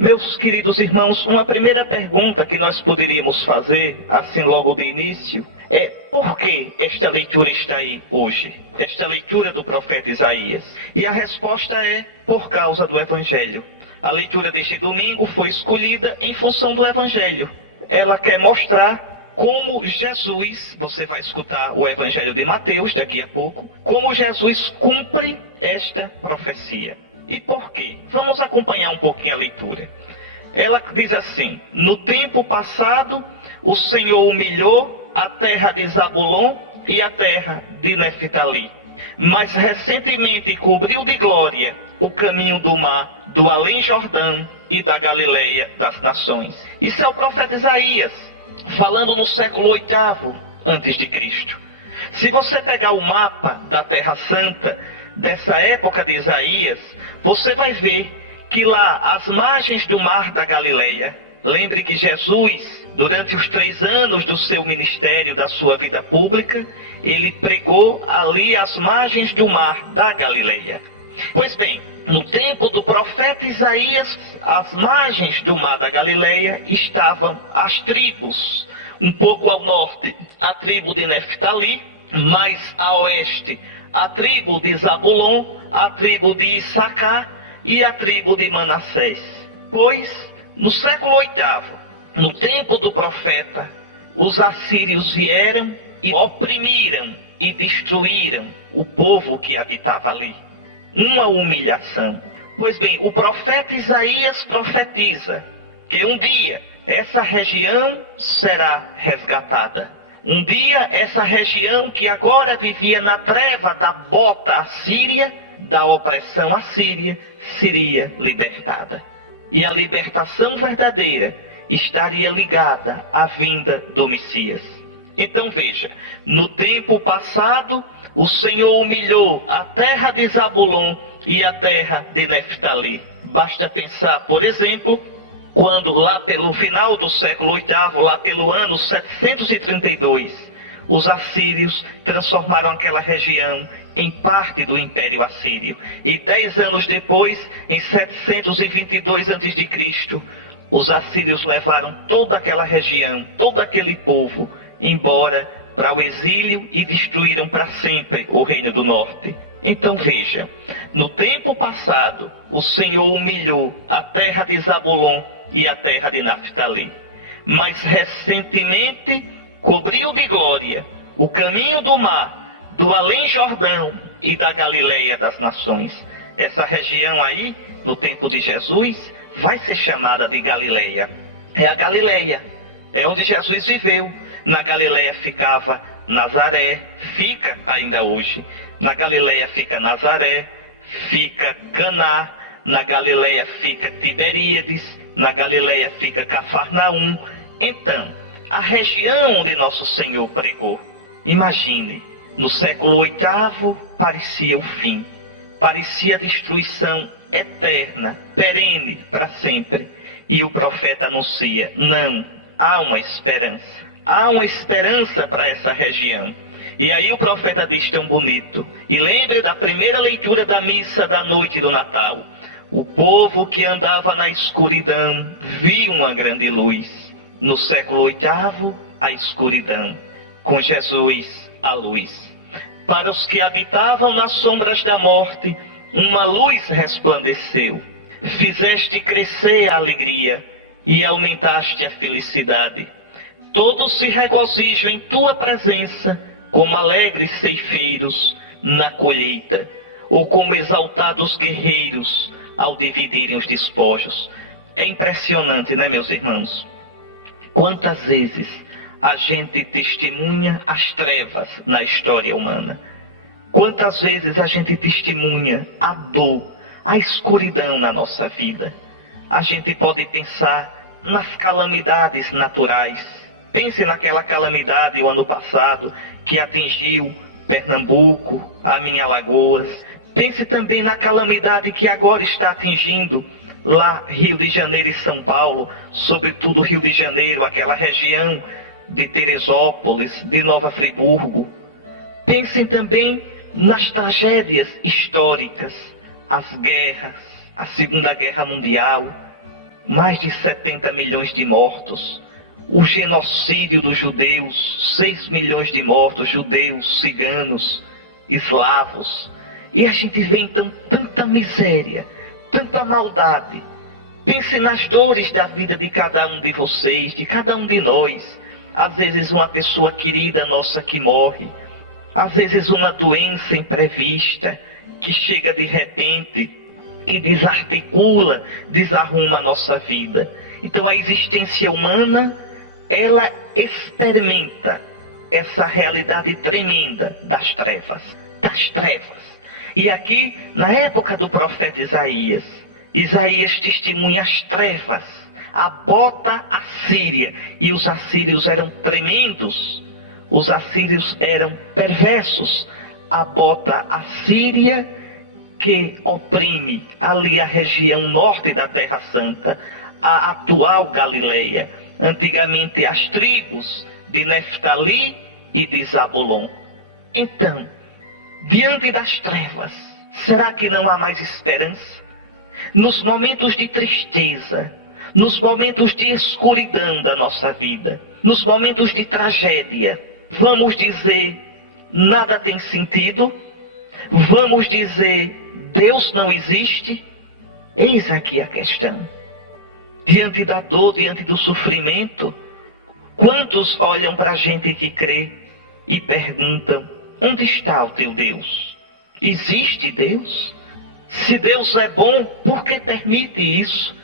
Meus queridos irmãos, uma primeira pergunta que nós poderíamos fazer, assim logo de início, é por que esta leitura está aí hoje? Esta leitura do profeta Isaías. E a resposta é por causa do Evangelho. A leitura deste domingo foi escolhida em função do Evangelho. Ela quer mostrar como Jesus, você vai escutar o Evangelho de Mateus daqui a pouco, como Jesus cumpre esta profecia. E por quê? Vamos acompanhar um pouquinho a leitura. Ela diz assim: no tempo passado, o Senhor humilhou a terra de Zabulon e a terra de Neftali, mas recentemente cobriu de glória o caminho do mar, do além Jordão e da Galileia das nações. Isso é o profeta Isaías, falando no século VIII a.C. Se você pegar o mapa da Terra Santa, dessa época de Isaías, você vai ver que lá, às margens do mar da Galileia, lembre que Jesus, durante os 3 anos do seu ministério, da sua vida pública, ele pregou ali às margens do mar da Galileia. Pois bem, no tempo do profeta Isaías, às margens do mar da Galileia estavam as tribos. Um pouco ao norte, a tribo de Neftali, mais a oeste, a tribo de Zabulon, a tribo de Issacar e a tribo de Manassés. Pois, no século VIII, no tempo do profeta, os assírios vieram e oprimiram e destruíram o povo que habitava ali. Uma humilhação. Pois bem, o profeta Isaías profetiza que um dia essa região será resgatada. Um dia essa região que agora vivia na treva da bota assíria, da opressão assíria, seria libertada. E a libertação verdadeira estaria ligada à vinda do Messias. Então veja, no tempo passado, o Senhor humilhou a terra de Zabulon e a terra de Neftali. Basta pensar, por exemplo, quando lá pelo final do século VIII, lá pelo ano 732, os assírios transformaram aquela região em parte do Império Assírio. E 10 anos depois, em 722 a.C., os assírios levaram toda aquela região, todo aquele povo, embora para o exílio e destruíram para sempre o Reino do Norte. Então veja, no tempo passado, o Senhor humilhou a terra de Zabulon e a terra de Naftali, mas recentemente cobriu de glória o caminho do mar, do além Jordão e da Galileia das nações. Essa região aí, no tempo de Jesus, vai ser chamada de Galileia. É a Galileia, é onde Jesus viveu. Na Galileia ficava Nazaré, fica ainda hoje. Na Galileia fica Nazaré, fica Caná, na Galileia fica Tiberíades, na Galileia fica Cafarnaum. Então, a região onde Nosso Senhor pregou, imagine, no século VIII parecia o fim, parecia a destruição eterna, perene para sempre. E o profeta anuncia: não, há uma esperança. Há uma esperança para essa região. E aí o profeta diz tão bonito. E lembre da primeira leitura da missa da noite do Natal. O povo que andava na escuridão viu uma grande luz. No século VIII, a escuridão. Com Jesus, a luz. Para os que habitavam nas sombras da morte, uma luz resplandeceu. Fizeste crescer a alegria e aumentaste a felicidade. Todos se regozijam em tua presença, como alegres ceifeiros na colheita, ou como exaltados guerreiros ao dividirem os despojos. É impressionante, né, meus irmãos? Quantas vezes a gente testemunha as trevas na história humana? Quantas vezes a gente testemunha a dor, a escuridão na nossa vida? A gente pode pensar nas calamidades naturais. Pense naquela calamidade o ano passado que atingiu Pernambuco, a minha Alagoas. Pense também na calamidade que agora está atingindo lá Rio de Janeiro e São Paulo, sobretudo Rio de Janeiro, aquela região de Teresópolis, de Nova Friburgo. Pensem também nas tragédias históricas, as guerras, a Segunda Guerra Mundial. mais de 70 milhões de mortos, o genocídio dos judeus, 6 milhões de mortos, judeus, ciganos, eslavos. E a gente vê então tanta miséria, tanta maldade. Pense nas dores da vida de cada um de vocês, de cada um de nós. Às vezes uma pessoa querida nossa que morre, às vezes uma doença imprevista que chega de repente e desarticula, desarruma a nossa vida. Então a existência humana, ela experimenta essa realidade tremenda das trevas. E aqui, na época do profeta Isaías, Isaías testemunha as trevas, a bota assíria. E os assírios eram tremendos, os assírios eram perversos. A bota assíria que oprime ali a região norte da Terra Santa, a atual Galileia, antigamente as tribos de Neftali e de Zabulon. Então, diante das trevas, será que não há mais esperança? Nos momentos de tristeza, nos momentos de escuridão da nossa vida, nos momentos de tragédia, vamos dizer, nada tem sentido? Vamos dizer, Deus não existe? Eis aqui a questão. Diante da dor, diante do sofrimento, quantos olham para a gente que crê e perguntam, onde está o teu Deus? Existe Deus? Se Deus é bom, por que permite isso?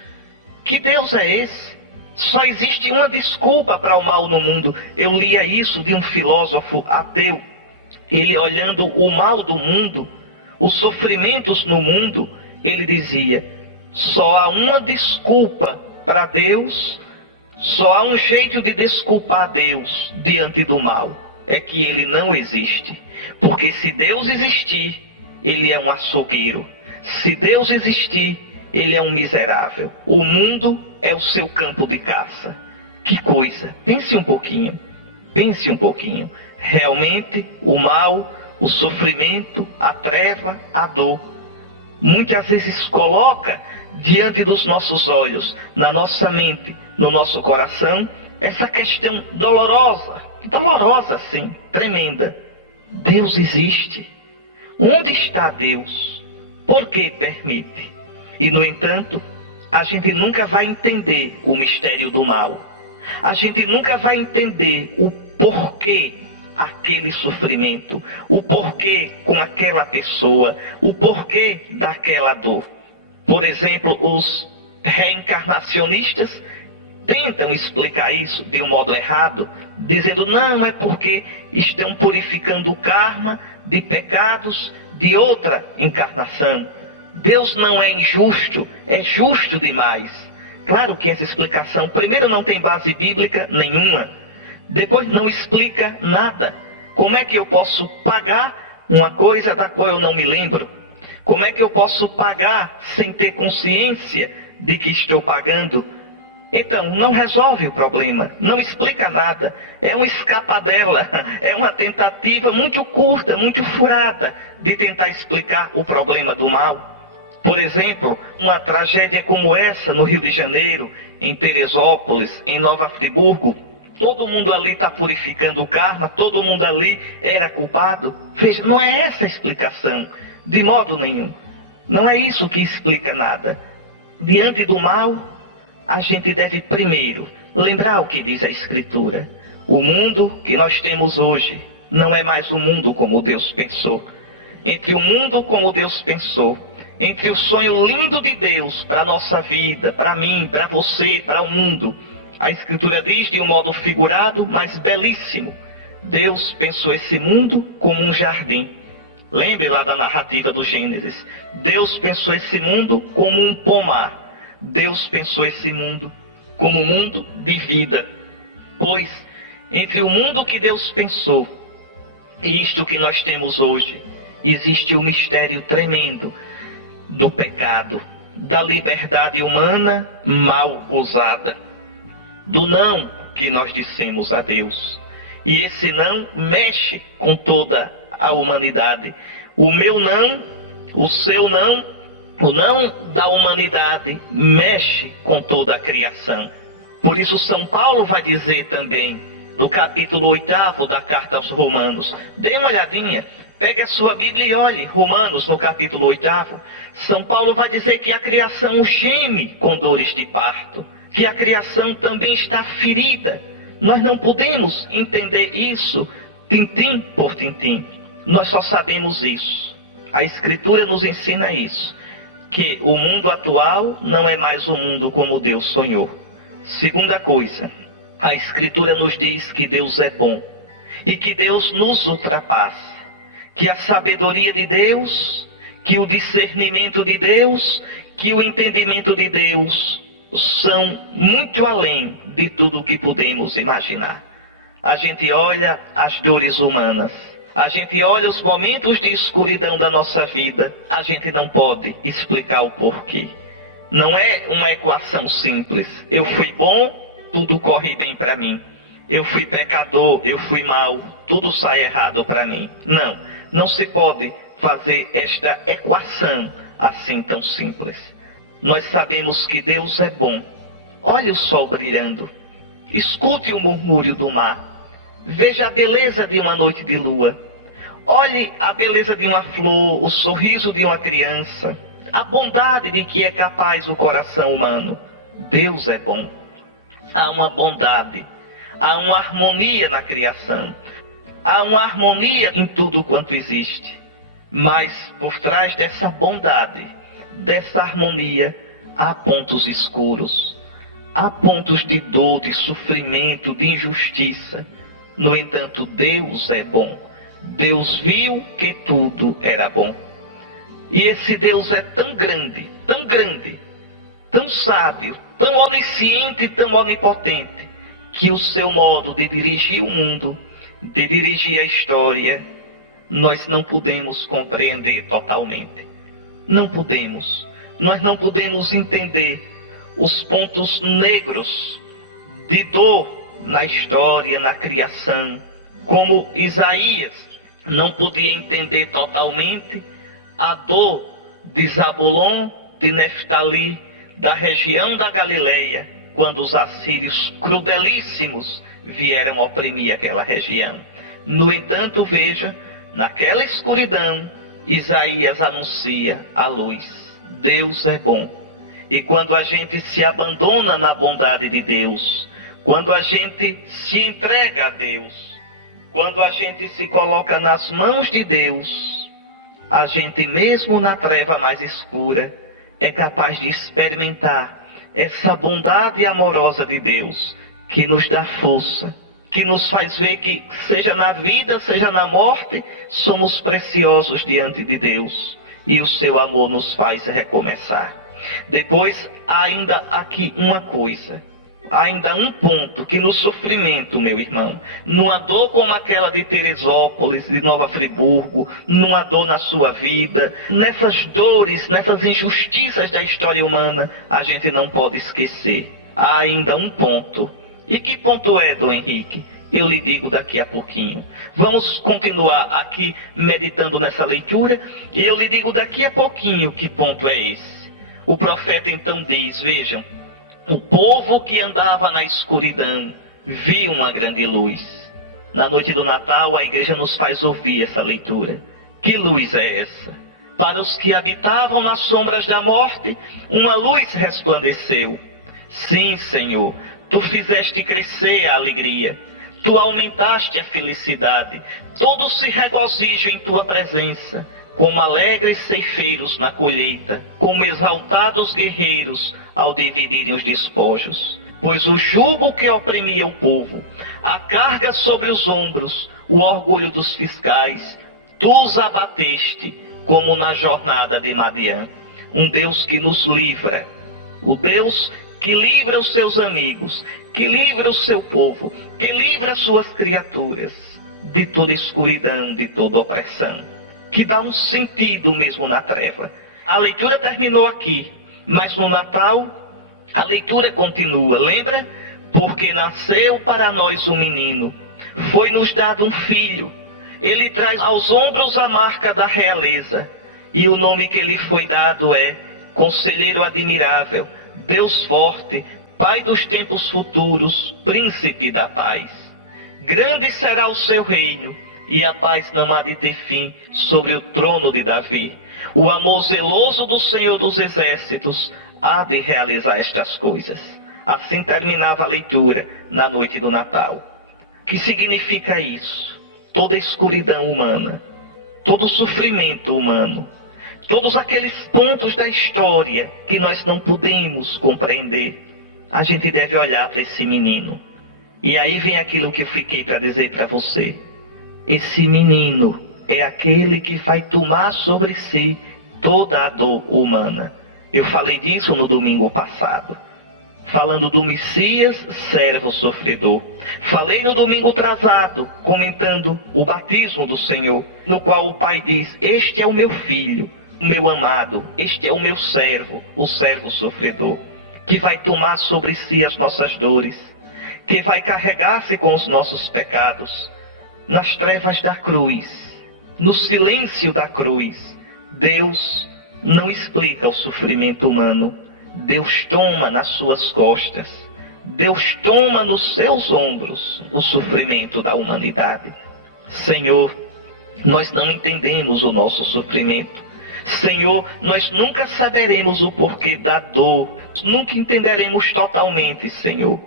Que Deus é esse? Só existe uma desculpa para o mal no mundo. Eu lia isso de um filósofo ateu. Ele olhando o mal do mundo, os sofrimentos no mundo, ele dizia, só há uma desculpa para Deus, só há um jeito de desculpar Deus diante do mal, é que ele não existe. Porque se Deus existir, ele é um açougueiro. Se Deus existir, ele é um miserável. O mundo é o seu campo de caça. Que coisa! Pense um pouquinho. Pense um pouquinho. Realmente, o mal, o sofrimento, a treva, a dor, muitas vezes coloca diante dos nossos olhos, na nossa mente, no nosso coração, essa questão dolorosa sim, tremenda. Deus existe. Onde está Deus? Por que permite? E no entanto, a gente nunca vai entender o mistério do mal. A gente nunca vai entender o porquê aquele sofrimento, o porquê com aquela pessoa, o porquê daquela dor. Por exemplo, os reencarnacionistas tentam explicar isso de um modo errado, dizendo, não, é porque estão purificando o karma de pecados de outra encarnação. Deus não é injusto, é justo demais. Claro que essa explicação, primeiro, não tem base bíblica nenhuma, depois não explica nada. Como é que eu posso pagar uma coisa da qual eu não me lembro? Como é que eu posso pagar sem ter consciência de que estou pagando? Então, não resolve o problema, não explica nada. É uma escapadela, é uma tentativa muito curta, muito furada de tentar explicar o problema do mal. Por exemplo, uma tragédia como essa no Rio de Janeiro, em Teresópolis, em Nova Friburgo, todo mundo ali está purificando o karma, todo mundo ali era culpado. Veja, não é essa a explicação, de modo nenhum. Não é isso que explica nada. Diante do mal, a gente deve primeiro lembrar o que diz a Escritura. O mundo que nós temos hoje não é mais o mundo como Deus pensou. Entre o mundo como Deus pensou, entre o sonho lindo de Deus para a nossa vida, para mim, para você, para o mundo, a Escritura diz de um modo figurado, mas belíssimo, Deus pensou esse mundo como um jardim. Lembre lá da narrativa do Gênesis. Deus pensou esse mundo como um pomar. Deus pensou esse mundo como um mundo de vida. Pois, entre o mundo que Deus pensou e isto que nós temos hoje, existe um mistério tremendo do pecado, da liberdade humana mal usada, do não que nós dissemos a Deus. E esse não mexe com toda a humanidade. O meu não, o seu não, O não da humanidade mexe com toda a criação. Por isso São Paulo vai dizer também, no capítulo 8º da carta aos Romanos, dê uma olhadinha, pegue a sua Bíblia e olhe, Romanos no capítulo 8º, São Paulo vai dizer que a criação geme com dores de parto, que a criação também está ferida. Nós não podemos entender isso tintim por tintim. Nós só sabemos isso. A Escritura nos ensina isso, que o mundo atual não é mais o mundo como Deus sonhou. Segunda coisa, a Escritura nos diz que Deus é bom e que Deus nos ultrapassa, que a sabedoria de Deus, que o discernimento de Deus, que o entendimento de Deus são muito além de tudo o que podemos imaginar. A gente olha as dores humanas, a gente olha os momentos de escuridão da nossa vida, a gente não pode explicar o porquê. Não é uma equação simples. Eu fui bom, tudo corre bem para mim. Eu fui pecador, eu fui mau, tudo sai errado para mim. Não, não se pode fazer esta equação assim tão simples. Nós sabemos que Deus é bom. Olhe o sol brilhando, escute o murmúrio do mar, veja a beleza de uma noite de lua, olhe a beleza de uma flor, o sorriso de uma criança, a bondade de que é capaz o coração humano. Deus é bom. Há uma bondade, há uma harmonia na criação, há uma harmonia em tudo quanto existe. Mas por trás dessa bondade, dessa harmonia, há pontos escuros, há pontos de dor, de sofrimento, de injustiça. No entanto, Deus é bom. Deus viu que tudo era bom. E esse Deus é tão grande, tão sábio, tão onisciente e tão onipotente, que o seu modo de dirigir o mundo, de dirigir a história, nós não podemos compreender totalmente. Não podemos. Nós não podemos entender os pontos negros de dor na história, na criação, como Isaías não podia entender totalmente a dor de Zabulon, de Neftali, da região da Galileia, quando os assírios crudelíssimos vieram oprimir aquela região. No entanto, veja, naquela escuridão, Isaías anuncia a luz. Deus é bom. E quando a gente se abandona na bondade de Deus, quando a gente se entrega a Deus, quando a gente se coloca nas mãos de Deus, a gente mesmo na treva mais escura é capaz de experimentar essa bondade amorosa de Deus, que nos dá força, que nos faz ver que, seja na vida, seja na morte, somos preciosos diante de Deus, e o seu amor nos faz recomeçar. Depois, ainda aqui uma coisa, ainda um ponto, que no sofrimento, meu irmão, numa dor como aquela de Teresópolis, de Nova Friburgo, numa dor na sua vida, nessas dores, nessas injustiças da história humana, a gente não pode esquecer. Há ainda um ponto. E que ponto é, Dom Henrique? Eu lhe digo daqui a pouquinho. Vamos continuar aqui meditando nessa leitura, e eu lhe digo daqui a pouquinho que ponto é esse. O profeta então diz, vejam, o povo que andava na escuridão viu uma grande luz. Na noite do Natal, a igreja nos faz ouvir essa leitura. Que luz é essa? Para os que habitavam nas sombras da morte, uma luz resplandeceu. Sim, Senhor, tu fizeste crescer a alegria, tu aumentaste a felicidade, todos se regozijam em tua presença, como alegres ceifeiros na colheita, como exaltados guerreiros ao dividirem os despojos. Pois o jugo que oprimia o povo, a carga sobre os ombros, o orgulho dos fiscais, tu os abateste, como na jornada de Madian. Um Deus que nos livra, o Deus que livra os seus amigos, que livra o seu povo, que livra as suas criaturas de toda escuridão, de toda opressão, que dá um sentido mesmo na treva. A leitura terminou aqui, mas no Natal a leitura continua. Lembra? Porque nasceu para nós um menino, foi-nos dado um filho, ele traz aos ombros a marca da realeza, E o nome que lhe foi dado é Conselheiro Admirável, Deus Forte, Pai dos tempos futuros, Príncipe da Paz. Grande será o seu reino, e a paz não há de ter fim sobre o trono de Davi. O amor zeloso do Senhor dos Exércitos há de realizar estas coisas. Assim terminava a leitura na noite do Natal. O que significa isso? Toda a escuridão humana, todo o sofrimento humano, todos aqueles pontos da história que nós não podemos compreender, a gente deve olhar para esse menino. E aí vem aquilo que eu fiquei para dizer para você. Esse menino é aquele que vai tomar sobre si toda a dor humana. Eu falei disso no domingo passado, falando do Messias, servo sofredor. Falei no domingo atrasado, comentando o batismo do Senhor, no qual o Pai diz: este é o meu filho, o meu amado, este é o meu servo, o servo sofredor, que vai tomar sobre si as nossas dores, que vai carregar-se com os nossos pecados. Nas trevas da cruz, no silêncio da cruz, Deus não explica o sofrimento humano. Deus toma nas suas costas, Deus toma nos seus ombros o sofrimento da humanidade. Senhor, nós não entendemos o nosso sofrimento. Senhor, nós nunca saberemos o porquê da dor, nunca entenderemos totalmente, Senhor,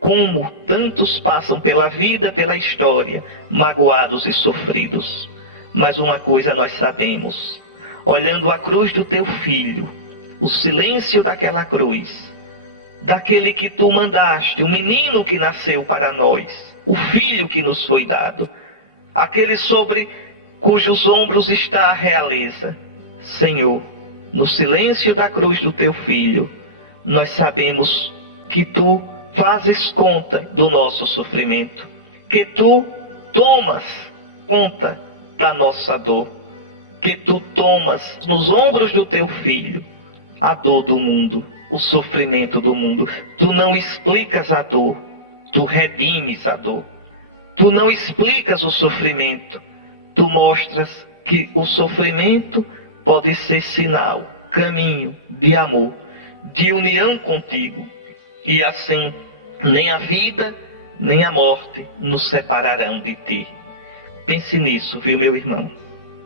como tantos passam pela vida, pela história, magoados e sofridos. Mas uma coisa nós sabemos, olhando a cruz do teu filho, o silêncio daquela cruz, daquele que tu mandaste, o menino que nasceu para nós, o filho que nos foi dado, aquele sobre cujos ombros está a realeza. Senhor, no silêncio da cruz do teu filho, nós sabemos que tu fazes conta do nosso sofrimento, que tu tomas conta da nossa dor, que tu tomas nos ombros do teu filho a dor do mundo, o sofrimento do mundo. Tu não explicas a dor, tu redimes a dor. Tu não explicas o sofrimento, tu mostras que o sofrimento pode ser sinal, caminho de amor, de união contigo. E assim, nem a vida, nem a morte nos separarão de ti. Pense nisso, viu, meu irmão?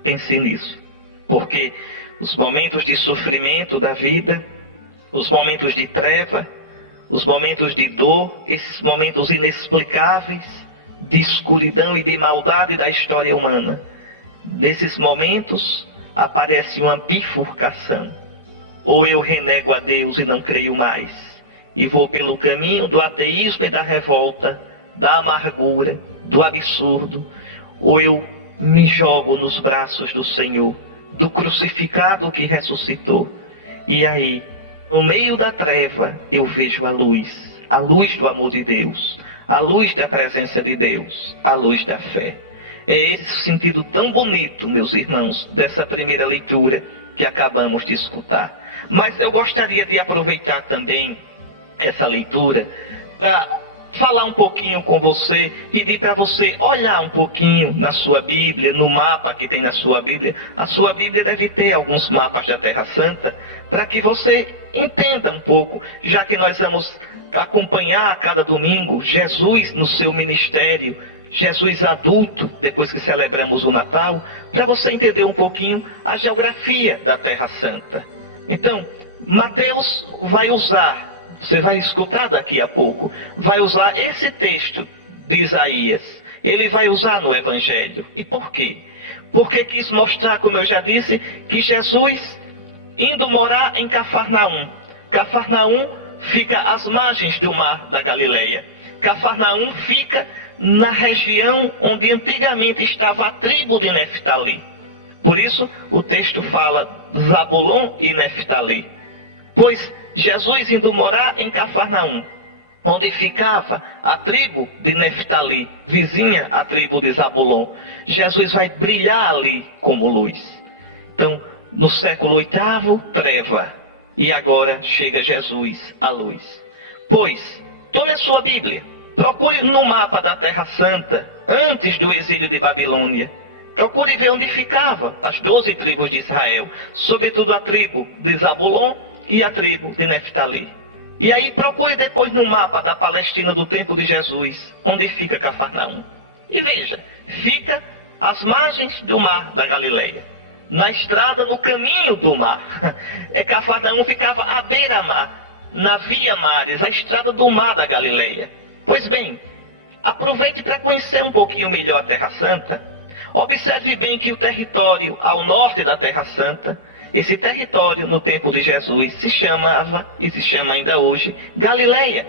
Pense nisso. Porque os momentos de sofrimento da vida, os momentos de treva, os momentos de dor, esses momentos inexplicáveis, de escuridão e de maldade da história humana, nesses momentos aparece uma bifurcação. Ou eu renego a Deus e não creio mais, e vou pelo caminho do ateísmo e da revolta, da amargura, do absurdo, ou eu me jogo nos braços do Senhor, do crucificado que ressuscitou. E aí, no meio da treva, eu vejo a luz do amor de Deus, a luz da presença de Deus, a luz da fé. É esse sentido tão bonito, meus irmãos, dessa primeira leitura que acabamos de escutar. Mas eu gostaria de aproveitar também essa leitura para falar um pouquinho com você, pedir para você olhar um pouquinho na sua Bíblia, no mapa que tem na sua Bíblia. A sua Bíblia deve ter alguns mapas da Terra Santa, para que você entenda um pouco, já que nós vamos acompanhar a cada domingo Jesus no seu ministério, Jesus adulto, depois que celebramos o Natal, para você entender um pouquinho a geografia da Terra Santa. Então, Mateus vai usar, você vai escutar daqui a pouco, vai usar esse texto de Isaías. Ele vai usar no Evangelho. E por quê? Porque quis mostrar, como eu já disse, que Jesus indo morar em Cafarnaum. Cafarnaum fica às margens do mar da Galileia. Cafarnaum fica na região onde antigamente estava a tribo de Neftali. Por isso o texto fala Zabulon e Neftali. Pois Jesus indo morar em Cafarnaum, onde ficava a tribo de Neftali, vizinha à tribo de Zabulon, Jesus vai brilhar ali como luz. Então, no século VIII, treva. E agora chega Jesus, a luz. Pois, tome a sua Bíblia, procure no mapa da Terra Santa, antes do exílio de Babilônia, Procure ver onde ficavam as 12 tribos de Israel, sobretudo a tribo de Zabulon e a tribo de Neftali. E aí procure depois no mapa da Palestina do tempo de Jesus, onde fica Cafarnaum. E veja, fica às margens do mar da Galileia, na estrada, no caminho do mar. Cafarnaum ficava à beira-mar, na Via Mares, a estrada do mar da Galileia. Pois bem, aproveite para conhecer um pouquinho melhor a Terra Santa. Observe bem que o território ao norte da Terra Santa, esse território no tempo de Jesus se chamava, e se chama ainda hoje, Galileia.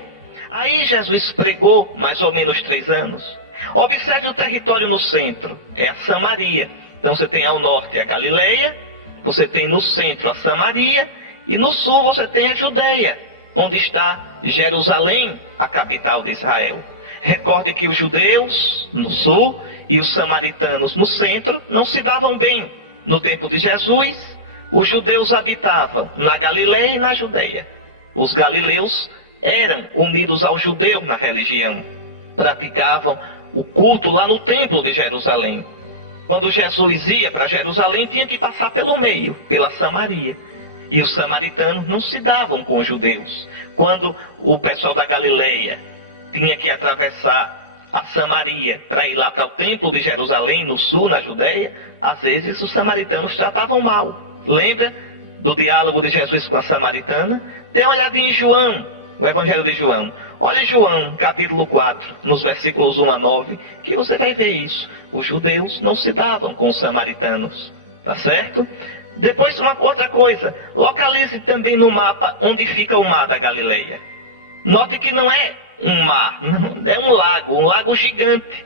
Aí Jesus pregou mais ou menos 3 anos. Observe o território no centro, é a Samaria. Então você tem ao norte a Galileia, você tem no centro a Samaria, e no sul você tem a Judeia, onde está Jerusalém, a capital de Israel. Recorde que os judeus no sul e os samaritanos no centro não se davam bem. No tempo de Jesus, os judeus habitavam na Galileia e na Judeia. Os galileus eram unidos aos judeus na religião. Praticavam o culto lá no templo de Jerusalém. Quando Jesus ia para Jerusalém, tinha que passar pelo meio, pela Samaria. E os samaritanos não se davam com os judeus. Quando o pessoal da Galileia tinha que atravessar a Samaria para ir lá para o templo de Jerusalém, no sul, na Judeia, às vezes os samaritanos tratavam mal. Lembra do diálogo de Jesus com a samaritana? Dê uma olhadinha em João, o Evangelho de João. Olha João, capítulo 4, nos versículos 1 a 9, que você vai ver isso. Os judeus não se davam com os samaritanos, tá certo? Depois, uma outra coisa, localize também no mapa onde fica o mar da Galileia. Note que não é um mar, é um lago gigante,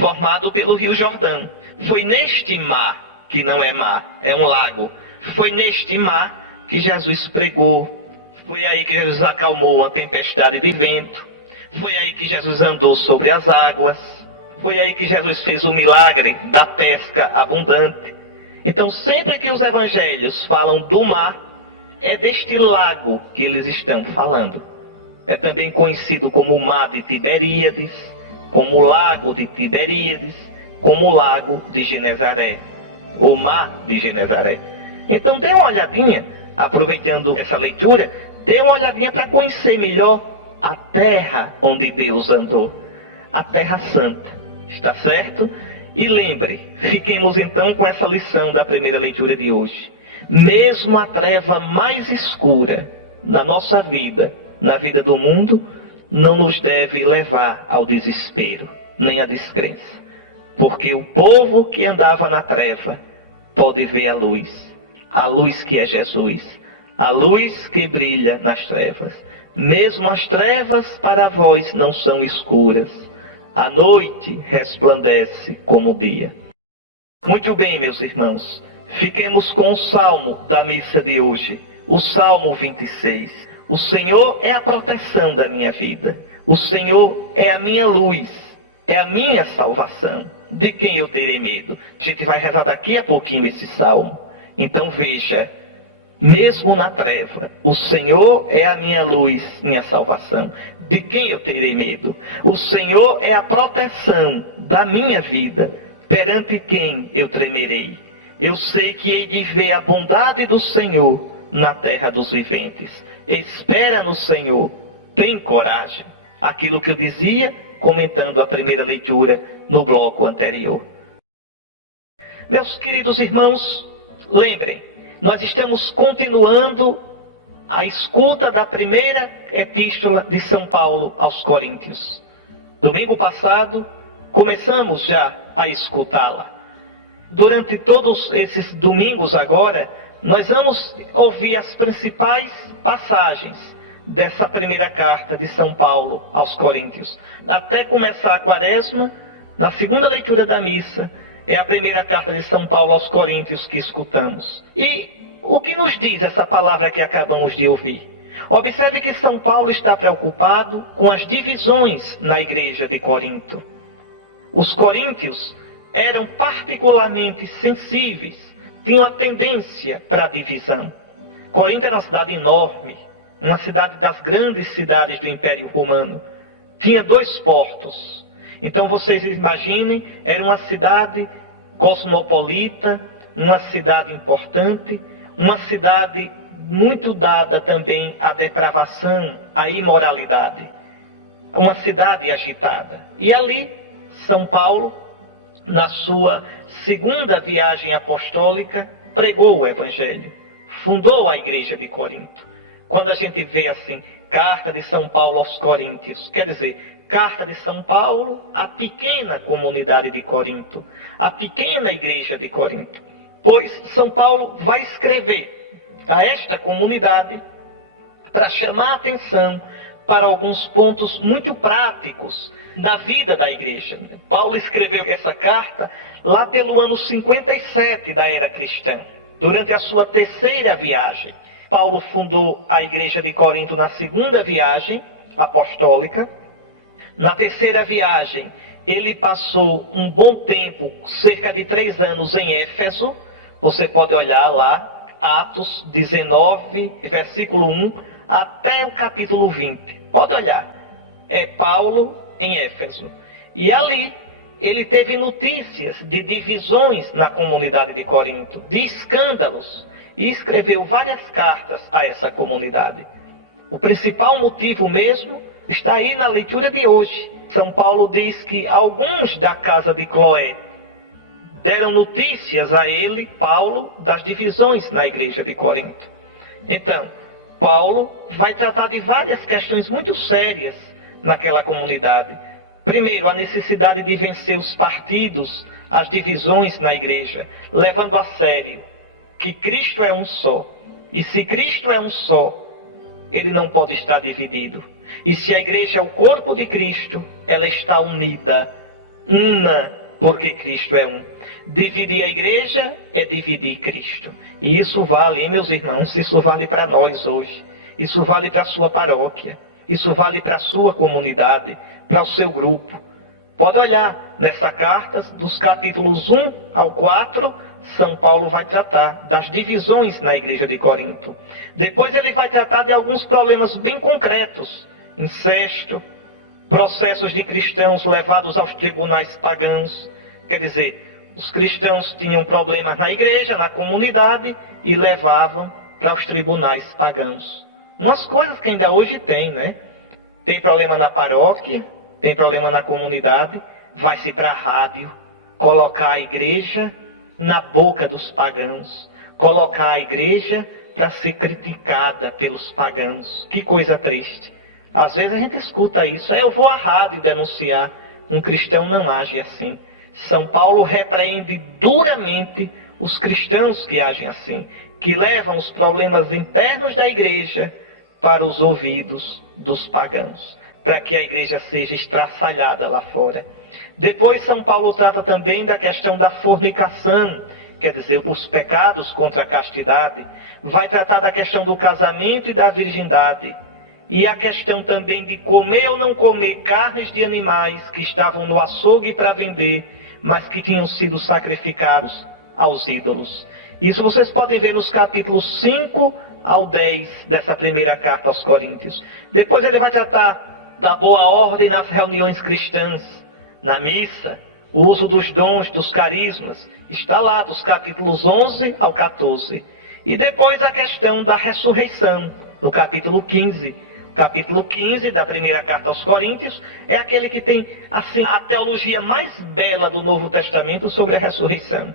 formado pelo Rio Jordão. Foi neste mar, que não é mar, é um lago, foi neste mar que Jesus pregou. Foi aí que Jesus acalmou a tempestade de vento. Foi aí que Jesus andou sobre as águas. Foi aí que Jesus fez o milagre da pesca abundante. Então, sempre que os evangelhos falam do mar, é deste lago que eles estão falando. É também conhecido como o mar de Tiberíades, como o lago de Tiberíades, como o lago de Genezaré, o mar de Genezaré. Então, dê uma olhadinha, aproveitando essa leitura, dê uma olhadinha para conhecer melhor a terra onde Deus andou, a Terra Santa, está certo? E lembre, fiquemos então com essa lição da primeira leitura de hoje. Mesmo a treva mais escura na nossa vida, na vida do mundo, não nos deve levar ao desespero, nem à descrença. Porque o povo que andava na treva pode ver a luz que é Jesus, a luz que brilha nas trevas. Mesmo as trevas para vós não são escuras, a noite resplandece como o dia. Muito bem, meus irmãos, fiquemos com o salmo da missa de hoje, o Salmo 26. O Senhor é a proteção da minha vida, o Senhor é a minha luz, é a minha salvação. De quem eu terei medo? A gente vai rezar daqui a pouquinho esse salmo. Então veja, mesmo na treva, o Senhor é a minha luz, minha salvação. De quem eu terei medo? O Senhor é a proteção da minha vida. Perante quem eu tremerei? Eu sei que hei de ver a bondade do Senhor na terra dos viventes. Espera no Senhor, tem coragem. Aquilo que eu dizia, comentando a primeira leitura no bloco anterior. Meus queridos irmãos, lembrem, nós estamos continuando a escuta da primeira epístola de São Paulo aos Coríntios. Domingo passado, começamos já a escutá-la. Durante todos esses domingos agora, nós vamos ouvir as principais passagens dessa primeira carta de São Paulo aos Coríntios. Até começar a quaresma, na segunda leitura da missa, é a primeira carta de São Paulo aos Coríntios que escutamos. E o que nos diz essa palavra que acabamos de ouvir? Observe que São Paulo está preocupado com as divisões na igreja de Corinto. Os coríntios eram particularmente sensíveis, tinham a tendência para a divisão. Corinto era uma cidade enorme, uma cidade das grandes cidades do Império Romano. Tinha 2 portos. Então vocês imaginem, era uma cidade cosmopolita, uma cidade importante, uma cidade muito dada também à depravação, à imoralidade. Uma cidade agitada. E ali, São Paulo, na sua segunda viagem apostólica, pregou o Evangelho, fundou a igreja de Corinto. Quando a gente vê assim, carta de São Paulo aos Coríntios, quer dizer, carta de São Paulo à pequena comunidade de Corinto, à pequena igreja de Corinto. Pois São Paulo vai escrever a esta comunidade para chamar a atenção para alguns pontos muito práticos da vida da igreja. Paulo escreveu essa carta lá pelo ano 57 da era cristã, durante a sua terceira viagem. Paulo fundou a igreja de Corinto na segunda viagem apostólica. Na terceira viagem, ele passou um bom tempo, cerca de 3 anos, em Éfeso. Você pode olhar lá, Atos 19, versículo 1, até o capítulo 20. Pode olhar. É Paulo em Éfeso. E ali, ele teve notícias de divisões na comunidade de Corinto, de escândalos, e escreveu várias cartas a essa comunidade. O principal motivo mesmo está aí na leitura de hoje. São Paulo diz que alguns da casa de Cloé deram notícias a ele, Paulo, das divisões na igreja de Corinto. Então, Paulo vai tratar de várias questões muito sérias naquela comunidade. Primeiro, a necessidade de vencer os partidos, as divisões na igreja, levando a sério que Cristo é um só. E se Cristo é um só, ele não pode estar dividido. E se a igreja é o corpo de Cristo, ela está unida, una, porque Cristo é um. Dividir a igreja é dividir Cristo. E isso vale, meus irmãos, isso vale para nós hoje. Isso vale para a sua paróquia. Isso vale para a sua comunidade, para o seu grupo. Pode olhar nessa carta, dos capítulos 1 ao 4, São Paulo vai tratar das divisões na igreja de Corinto. Depois ele vai tratar de alguns problemas bem concretos. Incesto, processos de cristãos levados aos tribunais pagãos. Quer dizer, os cristãos tinham problemas na igreja, na comunidade, e levavam para os tribunais pagãos. Umas coisas que ainda hoje tem, né? Tem problema na paróquia, tem problema na comunidade, vai-se para a rádio, colocar a igreja na boca dos pagãos, colocar a igreja para ser criticada pelos pagãos. Que coisa triste. Às vezes a gente escuta isso, eu vou à rádio denunciar. Um cristão não age assim. São Paulo repreende duramente os cristãos que agem assim, que levam os problemas internos da igreja para os ouvidos dos pagãos, para que a igreja seja estraçalhada lá fora. Depois São Paulo trata também da questão da fornicação, quer dizer, os pecados contra a castidade. Vai tratar da questão do casamento e da virgindade. E a questão também de comer ou não comer carnes de animais que estavam no açougue para vender, mas que tinham sido sacrificados aos ídolos. Isso vocês podem ver nos capítulos 5 ao 10 dessa primeira carta aos Coríntios. Depois ele vai tratar da boa ordem nas reuniões cristãs, na missa, o uso dos dons, dos carismas. Está lá dos capítulos 11 ao 14. E depois a questão da ressurreição, no capítulo 15. O capítulo 15 da primeira carta aos Coríntios é aquele que tem assim a teologia mais bela do Novo Testamento sobre a ressurreição.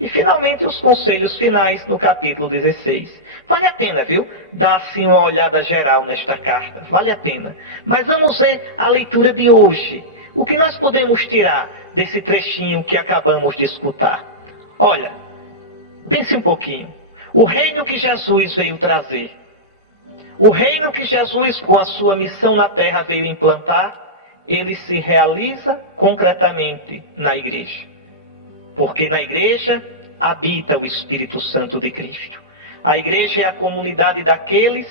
E finalmente os conselhos finais no capítulo 16. Vale a pena, viu? Dar assim uma olhada geral nesta carta. Vale a pena. Mas vamos ver a leitura de hoje. O que nós podemos tirar desse trechinho que acabamos de escutar? Olha, pense um pouquinho. O reino que Jesus veio trazer, o reino que Jesus, com a sua missão na terra, veio implantar, ele se realiza concretamente na igreja. Porque na igreja habita o Espírito Santo de Cristo. A igreja é a comunidade daqueles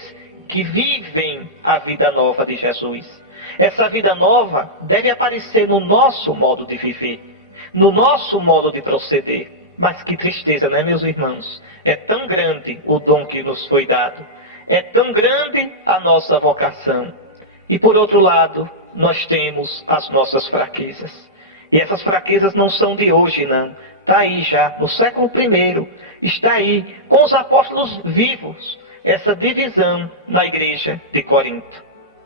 que vivem a vida nova de Jesus. Essa vida nova deve aparecer no nosso modo de viver, no nosso modo de proceder. Mas que tristeza, né, meus irmãos? É tão grande o dom que nos foi dado. É tão grande a nossa vocação. E por outro lado, nós temos as nossas fraquezas. E essas fraquezas não são de hoje, não. Está aí já, no século I, está aí, com os apóstolos vivos, essa divisão na igreja de Corinto.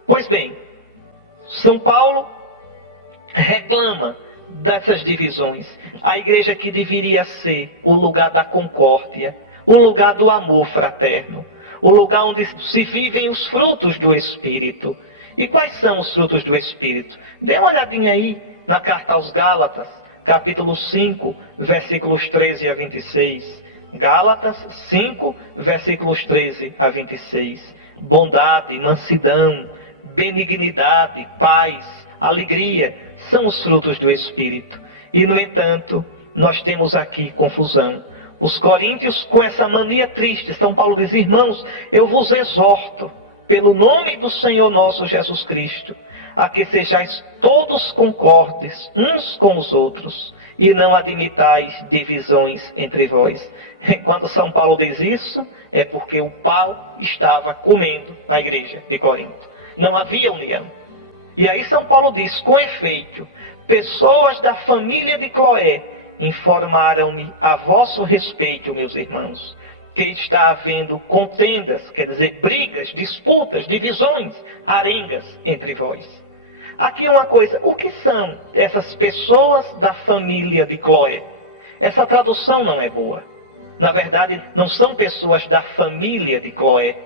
Pois bem, São Paulo reclama dessas divisões. A igreja que deveria ser o lugar da concórdia, o lugar do amor fraterno, o lugar onde se vivem os frutos do Espírito. E quais são os frutos do Espírito? Dê uma olhadinha aí na carta aos Gálatas, capítulo 5, versículos 13 a 26. Gálatas 5, versículos 13 a 26. Bondade, mansidão, benignidade, paz, alegria, são os frutos do Espírito. E, no entanto, nós temos aqui confusão. Os coríntios, com essa mania triste, São Paulo diz: irmãos, eu vos exorto, pelo nome do Senhor nosso Jesus Cristo, a que sejais todos concordes uns com os outros, e não admitais divisões entre vós. Enquanto São Paulo diz isso, é porque o pau estava comendo na igreja de Corinto. Não havia união. E aí São Paulo diz: com efeito, pessoas da família de Cloé informaram-me a vosso respeito, meus irmãos, que está havendo contendas, quer dizer, brigas, disputas, divisões, arengas entre vós. Aqui uma coisa: o que são essas pessoas da família de Cloé? Essa tradução não é boa. Na verdade, não são pessoas da família de Cloé,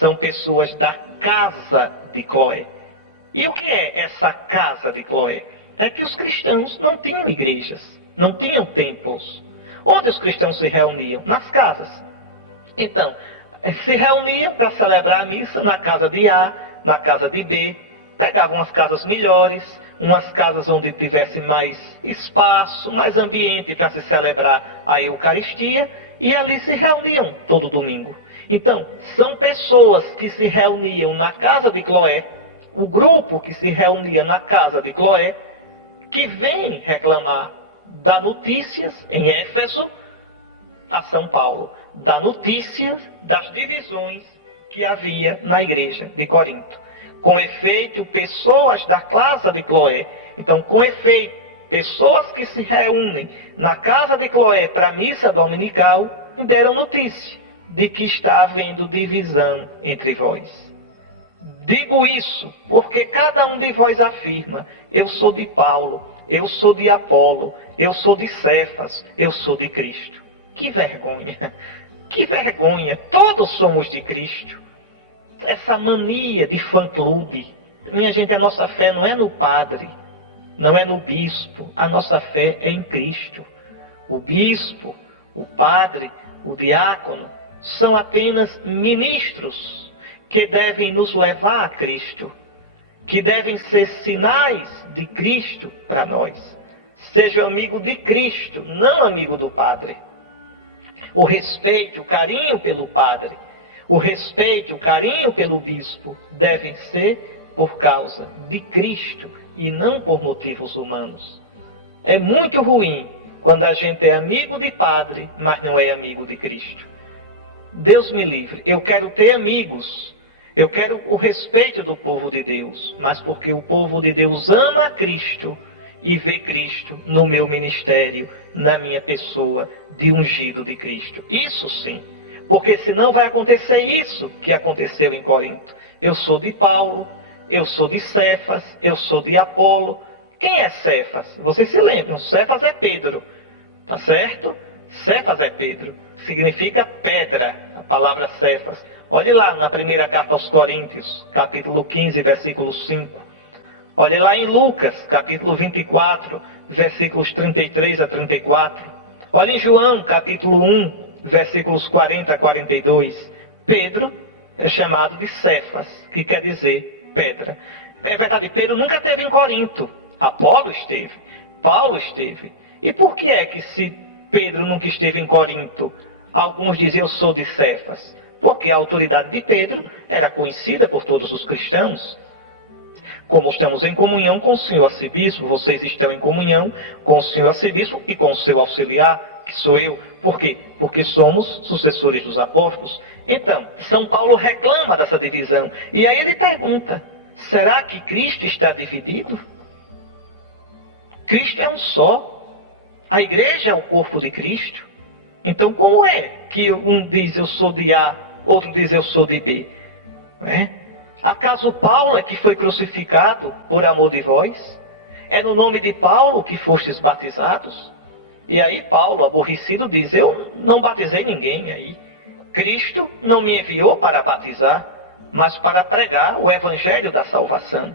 são pessoas da casa de Cloé. E o que é essa casa de Cloé? É que os cristãos não tinham igrejas, não tinham templos. Onde os cristãos se reuniam? Nas casas. Então, se reuniam para celebrar a missa na casa de A, na casa de B, pegavam as casas melhores, umas casas onde tivesse mais espaço, mais ambiente para se celebrar a Eucaristia, e ali se reuniam todo domingo. Então, são pessoas que se reuniam na casa de Cloé, o grupo que se reunia na casa de Cloé, que vem reclamar, dá notícias em Éfeso a São Paulo, dá notícias das divisões que havia na igreja de Corinto. Com efeito, pessoas da casa de Cloé, então, com efeito, pessoas que se reúnem na casa de Cloé para a missa dominical, deram notícia de que está havendo divisão entre vós. Digo isso porque cada um de vós afirma: eu sou de Paulo, eu sou de Apolo, eu sou de Cefas, eu sou de Cristo. Que vergonha! Que vergonha! Todos somos de Cristo. Essa mania de fã-clube. Minha gente, a nossa fé não é no padre, não é no bispo. A nossa fé é em Cristo. O bispo, o padre, o diácono são apenas ministros que devem nos levar a Cristo, que devem ser sinais de Cristo para nós. Seja amigo de Cristo, não amigo do padre. O respeito, o carinho pelo padre, o respeito, o carinho pelo bispo devem ser por causa de Cristo e não por motivos humanos. É muito ruim quando a gente é amigo de padre, mas não é amigo de Cristo. Deus me livre. Eu quero ter amigos, eu quero o respeito do povo de Deus, mas porque o povo de Deus ama a Cristo e vê Cristo no meu ministério, na minha pessoa de ungido de Cristo. Isso sim. Porque senão vai acontecer isso que aconteceu em Corinto. Eu sou de Paulo, eu sou de Cefas, eu sou de Apolo. Quem é Cefas? Vocês se lembram, Cefas é Pedro, tá certo? Cefas é Pedro, significa pedra, a palavra Cefas. Olhe lá na primeira carta aos Coríntios, capítulo 15, versículo 5. Olhe lá em Lucas, capítulo 24, versículos 33 a 34. Olhe em João, capítulo 1, versículos 40 a 42. Pedro é chamado de Cefas, que quer dizer pedra. É verdade, Pedro nunca esteve em Corinto. Apolo esteve, Paulo esteve. E por que é que se Pedro nunca esteve em Corinto, alguns dizem: eu sou de Cefas? Porque a autoridade de Pedro era conhecida por todos os cristãos. Como estamos em comunhão com o senhor arcebispo, vocês estão em comunhão com o senhor arcebispo e com o seu auxiliar, que sou eu. Por quê? Porque somos sucessores dos apóstolos. Então, São Paulo reclama dessa divisão. E aí ele pergunta: será que Cristo está dividido? Cristo é um só. A igreja é o corpo de Cristo. Então, como é que um diz eu sou de A, outro diz eu sou de B? Acaso Paulo é que foi crucificado por amor de vós? É no nome de Paulo que fostes batizados? E aí Paulo, aborrecido, diz, eu não batizei ninguém aí. Cristo não me enviou para batizar, mas para pregar o evangelho da salvação.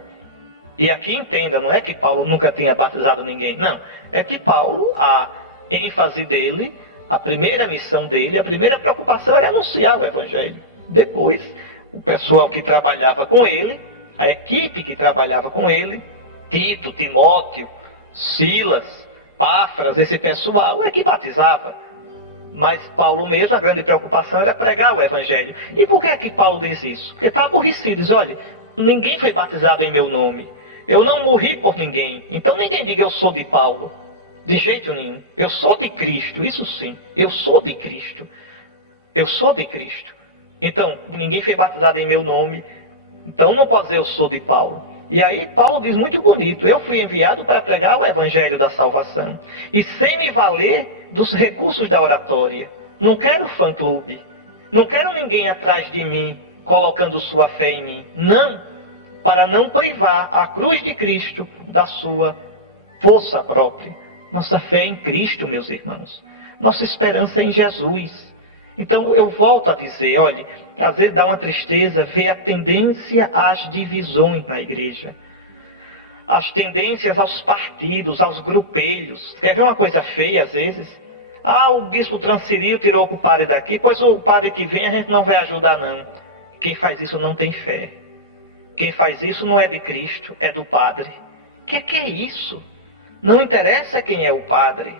E aqui entenda, não é que Paulo nunca tenha batizado ninguém, não. É que Paulo, a ênfase dele, a primeira missão dele, a primeira preocupação era anunciar o evangelho. Depois, o pessoal que trabalhava com ele, a equipe que trabalhava com ele, Tito, Timóteo, Silas, Páfras, esse pessoal é que batizava. Mas Paulo mesmo, a grande preocupação era pregar o evangelho. E por que é que Paulo diz isso? Porque está aborrecido, diz, olha, ninguém foi batizado em meu nome. Eu não morri por ninguém. Então ninguém diga eu sou de Paulo. De jeito nenhum. Eu sou de Cristo, isso sim. Eu sou de Cristo. Eu sou de Cristo. Então, ninguém foi batizado em meu nome. Então não pode dizer eu sou de Paulo. E aí Paulo diz muito bonito, eu fui enviado para pregar o evangelho da salvação. E sem me valer dos recursos da oratória. Não quero fã-clube. Não quero ninguém atrás de mim, colocando sua fé em mim. Não, para não privar a cruz de Cristo da sua força própria. Nossa fé é em Cristo, meus irmãos. Nossa esperança é em Jesus. Então eu volto a dizer, olha, às vezes dá uma tristeza ver a tendência às divisões na igreja. As tendências aos partidos, aos grupelhos. Quer ver uma coisa feia às vezes? O bispo transferiu, tirou o padre daqui, pois o padre que vem a gente não vai ajudar não. Quem faz isso não tem fé. Quem faz isso não é de Cristo, é do padre. Que é isso? Não interessa quem é o padre.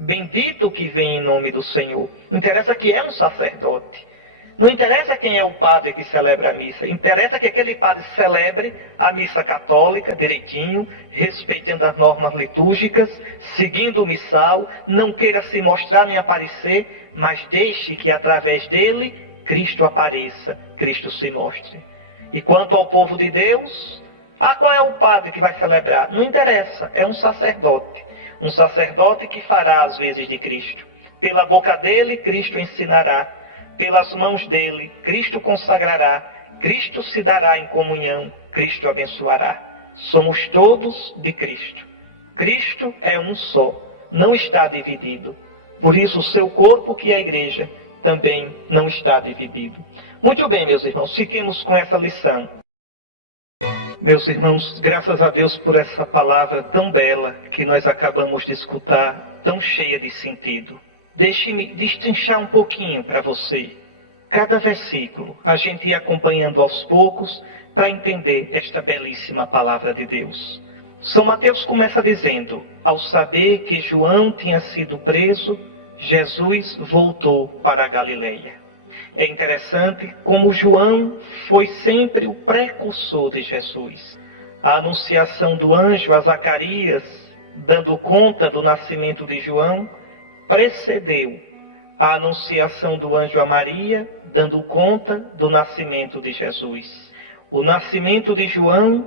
Bendito que vem em nome do Senhor. Não interessa que é um sacerdote. Não interessa quem é o padre que celebra a missa. Interessa que aquele padre celebre a missa católica direitinho, respeitando as normas litúrgicas, seguindo o missal, não queira se mostrar nem aparecer, mas deixe que através dele Cristo apareça, Cristo se mostre. E quanto ao povo de Deus, qual é o padre que vai celebrar? Não interessa, é um sacerdote. Um sacerdote que fará as vezes de Cristo. Pela boca dele, Cristo ensinará. Pelas mãos dele, Cristo consagrará. Cristo se dará em comunhão. Cristo abençoará. Somos todos de Cristo. Cristo é um só. Não está dividido. Por isso, o seu corpo, que é a igreja, também não está dividido. Muito bem, meus irmãos, fiquemos com essa lição. Meus irmãos, graças a Deus por essa palavra tão bela que nós acabamos de escutar, tão cheia de sentido. Deixe-me destrinchar um pouquinho para você. Cada versículo, a gente ir acompanhando aos poucos para entender esta belíssima palavra de Deus. São Mateus começa dizendo, ao saber que João tinha sido preso, Jesus voltou para a Galileia. É interessante como João foi sempre o precursor de Jesus. A anunciação do anjo a Zacarias, dando conta do nascimento de João, precedeu a anunciação do anjo a Maria, dando conta do nascimento de Jesus. O nascimento de João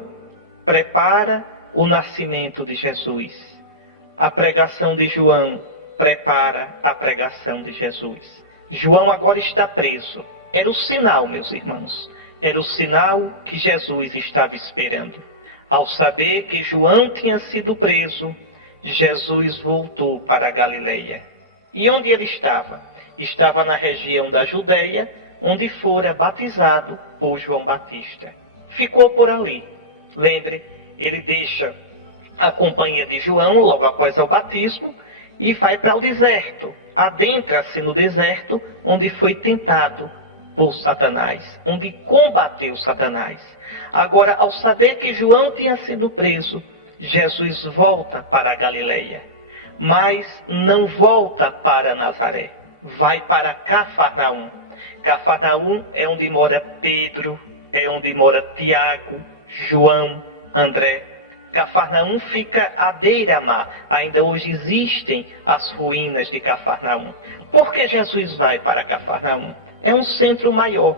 prepara o nascimento de Jesus. A pregação de João prepara a pregação de Jesus. João agora está preso. Era o sinal, meus irmãos. Era o sinal que Jesus estava esperando. Ao saber que João tinha sido preso, Jesus voltou para a Galileia. E onde ele estava? Estava na região da Judeia, onde fora batizado por João Batista. Ficou por ali. Lembre, ele deixa a companhia de João logo após o batismo e vai para o deserto. Adentra-se no deserto, onde foi tentado por Satanás, onde combateu Satanás. Agora, ao saber que João tinha sido preso, Jesus volta para a Galileia, mas não volta para Nazaré, vai para Cafarnaum. Cafarnaum é onde mora Pedro, é onde mora Tiago, João, André. Cafarnaum fica à beira-mar. Ainda hoje existem as ruínas de Cafarnaum. Por que Jesus vai para Cafarnaum? É um centro maior.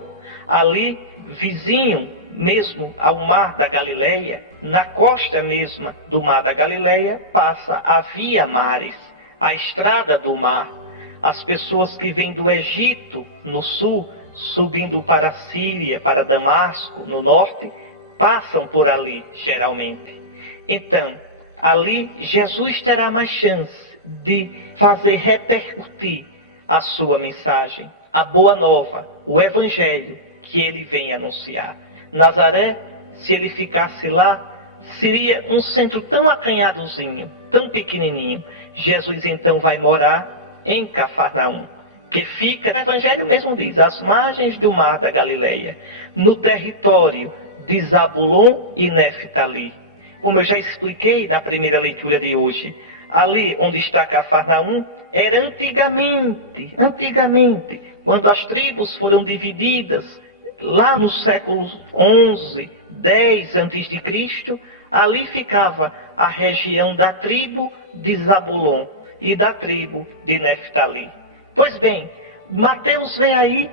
Ali, vizinho mesmo ao mar da Galileia, na costa mesma do mar da Galileia, passa a Via Maris, a estrada do mar. As pessoas que vêm do Egito, no sul, subindo para a Síria, para Damasco, no norte, passam por ali, geralmente. Então, ali Jesus terá mais chance de fazer repercutir a sua mensagem, a boa nova, o evangelho que ele vem anunciar. Nazaré, se ele ficasse lá, seria um centro tão acanhadozinho, tão pequenininho. Jesus então vai morar em Cafarnaum, que fica, o evangelho mesmo diz, às margens do mar da Galileia, no território de Zabulon e Neftali. Como eu já expliquei na primeira leitura de hoje, ali onde está Cafarnaum, era antigamente, quando as tribos foram divididas, lá no século 11, 10 a.C., ali ficava a região da tribo de Zabulon e da tribo de Neftali. Pois bem, Mateus vê aí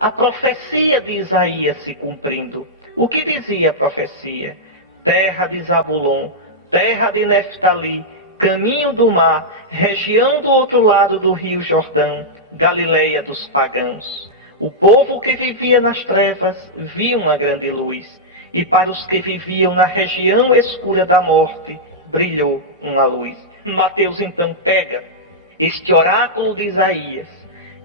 a profecia de Isaías se cumprindo. O que dizia a profecia? Terra de Zabulon, terra de Neftali, caminho do mar, região do outro lado do rio Jordão, Galileia dos pagãos. O povo que vivia nas trevas viu uma grande luz, e para os que viviam na região escura da morte, brilhou uma luz. Mateus então pega este oráculo de Isaías.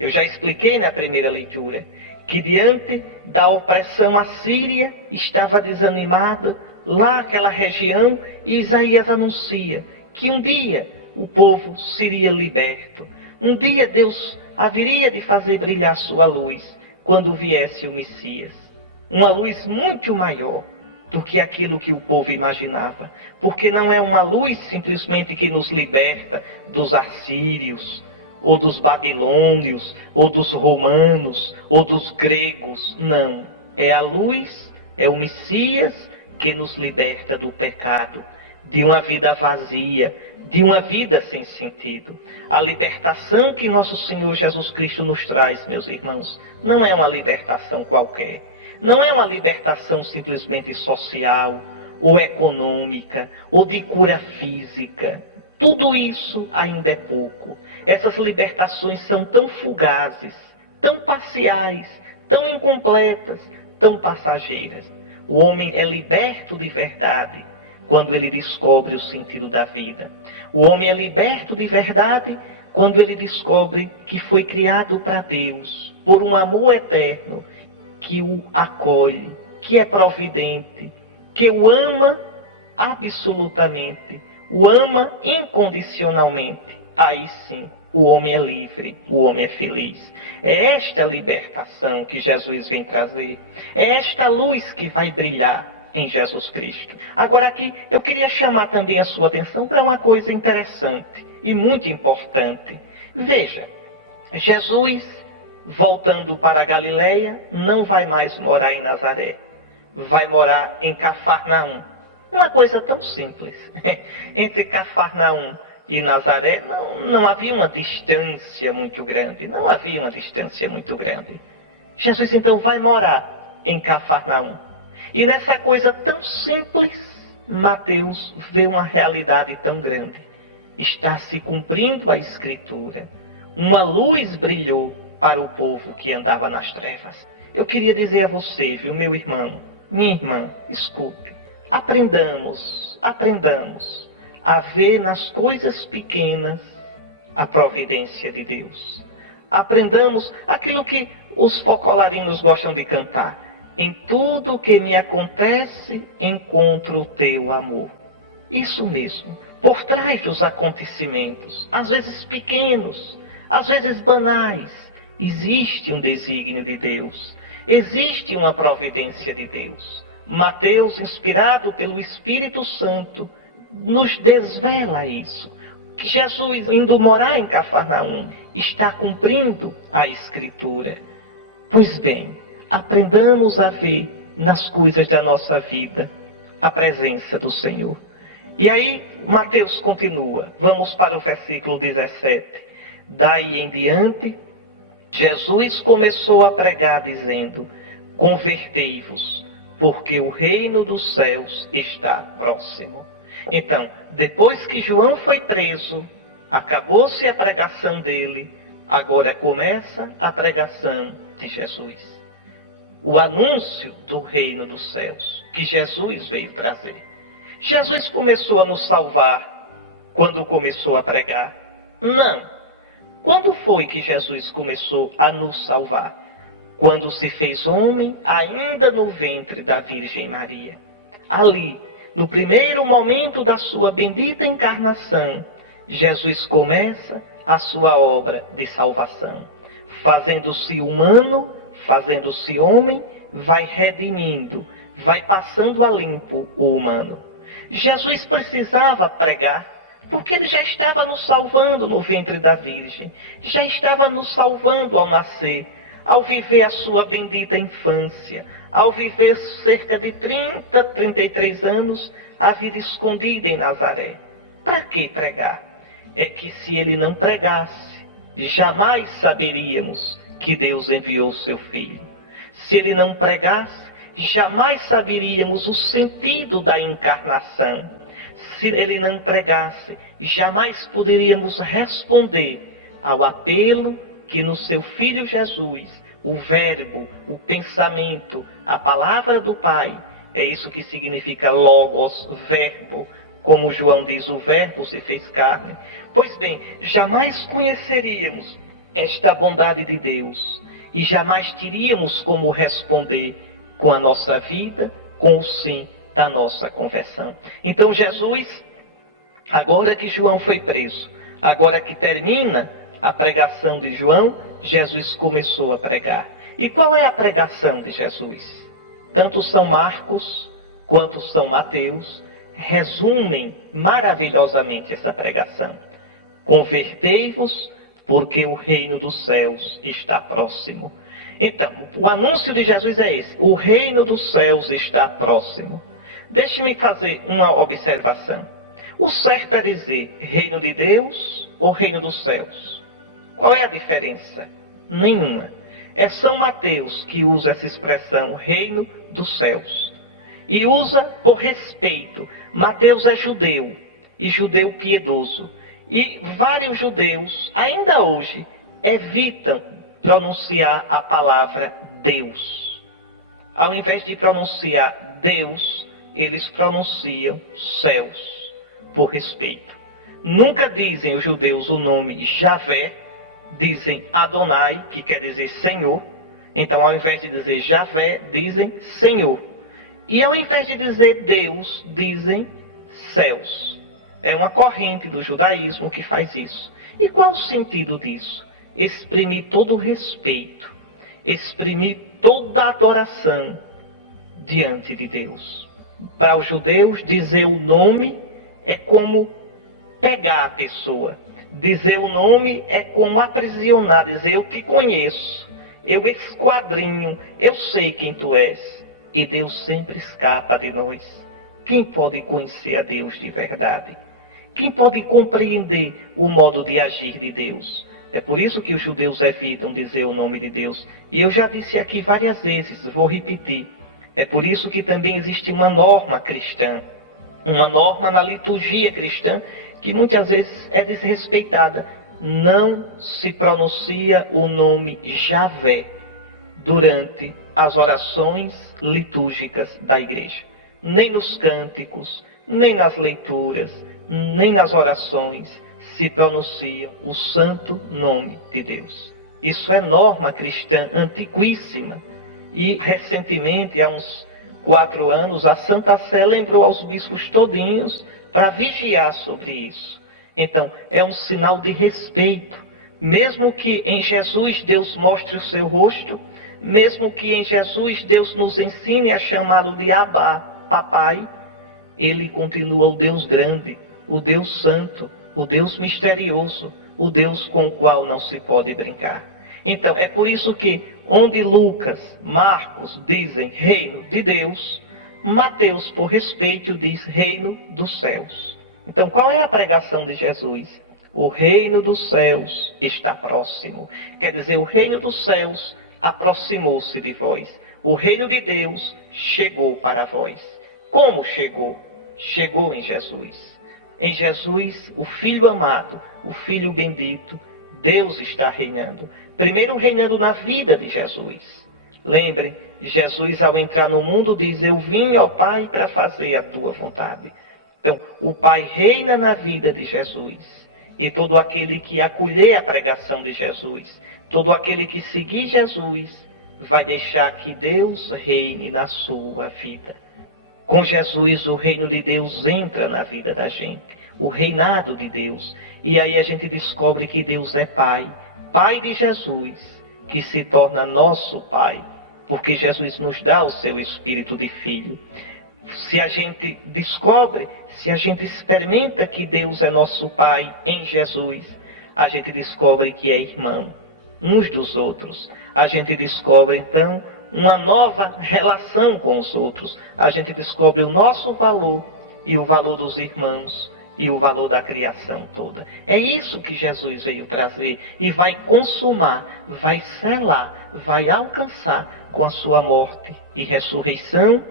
Eu já expliquei na primeira leitura que diante da opressão assíria estava desanimada lá aquela região, e Isaías anuncia que um dia o povo seria liberto. Um dia Deus haveria de fazer brilhar sua luz quando viesse o Messias. Uma luz muito maior do que aquilo que o povo imaginava. Porque não é uma luz simplesmente que nos liberta dos assírios, ou dos babilônios, ou dos romanos, ou dos gregos. Não. É a luz, é o Messias que nos liberta do pecado, de uma vida vazia, de uma vida sem sentido. A libertação que nosso Senhor Jesus Cristo nos traz, meus irmãos, não é uma libertação qualquer. Não é uma libertação simplesmente social, ou econômica, ou de cura física. Tudo isso ainda é pouco. Essas libertações são tão fugazes, tão parciais, tão incompletas, tão passageiras. O homem é liberto de verdade quando ele descobre o sentido da vida. O homem é liberto de verdade quando ele descobre que foi criado para Deus, por um amor eterno, que o acolhe, que é providente, que o ama absolutamente, o ama incondicionalmente. Aí sim, o homem é livre, o homem é feliz. É esta libertação que Jesus vem trazer. É esta luz que vai brilhar em Jesus Cristo. Agora aqui, eu queria chamar também a sua atenção para uma coisa interessante e muito importante. Veja, Jesus, voltando para a Galileia, não vai mais morar em Nazaré. Vai morar em Cafarnaum. Uma coisa tão simples. Entre Cafarnaum e Nazaré não havia uma distância muito grande. Não havia uma distância muito grande. Jesus então vai morar em Cafarnaum. E nessa coisa tão simples, Mateus vê uma realidade tão grande. Está se cumprindo a Escritura. Uma luz brilhou para o povo que andava nas trevas. Eu queria dizer a você, viu, meu irmão, minha irmã, escute. Aprendamos a ver nas coisas pequenas a providência de Deus. Aprendamos aquilo que os focolarinos gostam de cantar. Em tudo que me acontece, encontro o teu amor. Isso mesmo. Por trás dos acontecimentos, às vezes pequenos, às vezes banais, existe um desígnio de Deus. Existe uma providência de Deus. Mateus, inspirado pelo Espírito Santo, nos desvela isso. Que Jesus, indo morar em Cafarnaum, está cumprindo a Escritura. Pois bem, aprendamos a ver nas coisas da nossa vida a presença do Senhor. E aí, Mateus continua. Vamos para o versículo 17. Daí em diante, Jesus começou a pregar dizendo: convertei-vos, porque o reino dos céus está próximo. Então, depois que João foi preso, acabou-se a pregação dele, agora começa a pregação de Jesus. O anúncio do reino dos céus, que Jesus veio trazer. Jesus começou a nos salvar quando começou a pregar? Não. Quando foi que Jesus começou a nos salvar? Quando se fez homem, ainda no ventre da Virgem Maria. Ali, no primeiro momento da sua bendita encarnação, Jesus começa a sua obra de salvação. Fazendo-se humano, fazendo-se homem, vai redimindo, vai passando a limpo o humano. Jesus precisava pregar, porque ele já estava nos salvando no ventre da Virgem, já estava nos salvando ao nascer, ao viver a sua bendita infância, ao viver cerca de 33 anos a vida escondida em Nazaré. Para que pregar? É que se ele não pregasse, jamais saberíamos que Deus enviou seu Filho. Se ele não pregasse, jamais saberíamos o sentido da encarnação. Se ele não pregasse, jamais poderíamos responder ao apelo que no seu Filho Jesus, o verbo, o pensamento, a palavra do Pai, é isso que significa logos, verbo, como João diz, o verbo se fez carne. Pois bem, jamais conheceríamos esta bondade de Deus e jamais teríamos como responder com a nossa vida, com o sim da nossa conversão. Então Jesus, agora que João foi preso, agora que termina a pregação de João, Jesus começou a pregar. E qual é a pregação de Jesus? Tanto São Marcos quanto São Mateus resumem maravilhosamente essa pregação. Convertei-vos, porque o reino dos céus está próximo. Então, o anúncio de Jesus é esse: o reino dos céus está próximo. Deixe-me fazer uma observação. O certo é dizer reino de Deus ou reino dos céus? Qual é a diferença? Nenhuma. É São Mateus que usa essa expressão reino dos céus. E usa por respeito. Mateus é judeu, e judeu piedoso. E vários judeus, ainda hoje, evitam pronunciar a palavra Deus. Ao invés de pronunciar Deus, eles pronunciam céus, por respeito. Nunca dizem os judeus o nome Javé, dizem Adonai, que quer dizer Senhor. Então, ao invés de dizer Javé, dizem Senhor. E ao invés de dizer Deus, dizem céus. É uma corrente do judaísmo que faz isso. E qual o sentido disso? Exprimir todo o respeito, exprimir toda a adoração diante de Deus. Para os judeus, dizer o nome é como pegar a pessoa. Dizer o nome é como aprisionar, dizer eu te conheço, eu esquadrinho, eu sei quem tu és. E Deus sempre escapa de nós. Quem pode conhecer a Deus de verdade? Quem pode compreender o modo de agir de Deus? É por isso que os judeus evitam dizer o nome de Deus. E eu já disse aqui várias vezes, vou repetir. É por isso que também existe uma norma cristã, uma norma na liturgia cristã, que muitas vezes é desrespeitada. Não se pronuncia o nome Javé durante as orações litúrgicas da igreja. Nem nos cânticos, nem nas leituras, nem nas orações se pronuncia o santo nome de Deus. Isso é norma cristã antiquíssima. E recentemente, há uns 4 anos, a Santa Sé lembrou aos bispos todinhos para vigiar sobre isso. Então, é um sinal de respeito. Mesmo que em Jesus Deus mostre o seu rosto, mesmo que em Jesus Deus nos ensine a chamá-lo de Abba, papai, ele continua o Deus grande, o Deus santo, o Deus misterioso, o Deus com o qual não se pode brincar. Então, é por isso que onde Lucas, Marcos dizem reino de Deus, Mateus, por respeito, diz reino dos céus. Então, qual é a pregação de Jesus? O reino dos céus está próximo. Quer dizer, o reino dos céus aproximou-se de vós. O reino de Deus chegou para vós. Como chegou? Chegou em Jesus. Em Jesus, o Filho amado, o Filho bendito, Deus está reinando. Primeiro reinando na vida de Jesus. Lembrem, Jesus ao entrar no mundo diz, eu vim, ó Pai, para fazer a tua vontade. Então, o Pai reina na vida de Jesus. E todo aquele que acolher a pregação de Jesus, todo aquele que seguir Jesus, vai deixar que Deus reine na sua vida. Com Jesus, o reino de Deus entra na vida da gente, o reinado de Deus. E aí a gente descobre que Deus é Pai, Pai de Jesus, que se torna nosso Pai, porque Jesus nos dá o seu espírito de filho. Se a gente descobre, se a gente experimenta que Deus é nosso Pai em Jesus, a gente descobre que é irmão uns dos outros. A gente descobre, então, uma nova relação com os outros. A gente descobre o nosso valor e o valor dos irmãos e o valor da criação toda. É isso que Jesus veio trazer e vai consumar, vai selar, vai alcançar com a sua morte e ressurreição,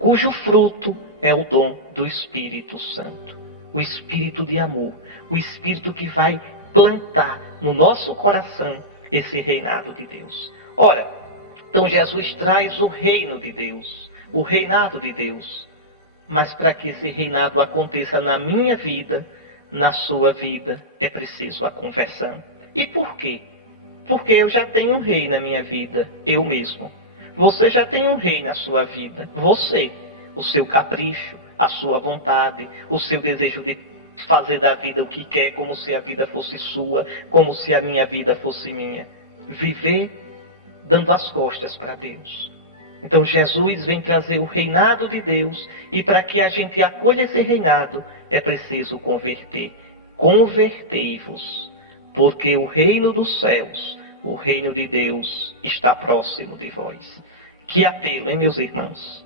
cujo fruto é o dom do Espírito Santo. O Espírito de amor, o Espírito que vai plantar no nosso coração esse reinado de Deus. Ora, então Jesus traz o reino de Deus, o reinado de Deus. Mas para que esse reinado aconteça na minha vida, na sua vida, é preciso a conversão. E por quê? Porque eu já tenho um rei na minha vida, eu mesmo. Você já tem um rei na sua vida, você. O seu capricho, a sua vontade, o seu desejo de fazer da vida o que quer, como se a vida fosse sua, como se a minha vida fosse minha. Viver dando as costas para Deus. Então Jesus vem trazer o reinado de Deus, e para que a gente acolha esse reinado, é preciso converter. Convertei-vos, porque o reino dos céus, o reino de Deus, está próximo de vós. Que apelo, hein, meus irmãos?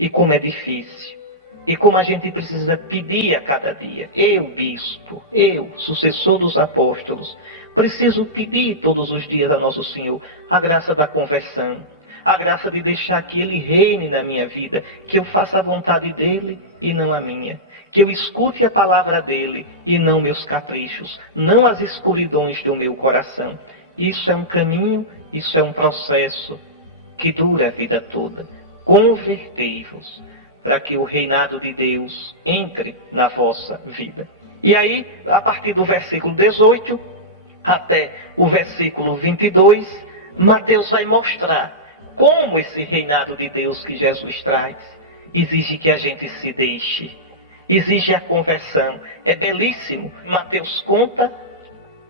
E como é difícil. E como a gente precisa pedir a cada dia. Eu, bispo, eu, sucessor dos apóstolos, preciso pedir todos os dias a Nosso Senhor a graça da conversão, a graça de deixar que Ele reine na minha vida, que eu faça a vontade dEle e não a minha, que eu escute a palavra dEle e não meus caprichos, não as escuridões do meu coração. Isso é um caminho, isso é um processo que dura a vida toda. Convertei-vos, para que o reinado de Deus entre na vossa vida. E aí, a partir do versículo 18 até o versículo 22, Mateus vai mostrar como esse reinado de Deus que Jesus traz exige que a gente se deixe, exige a conversão. É belíssimo. Mateus conta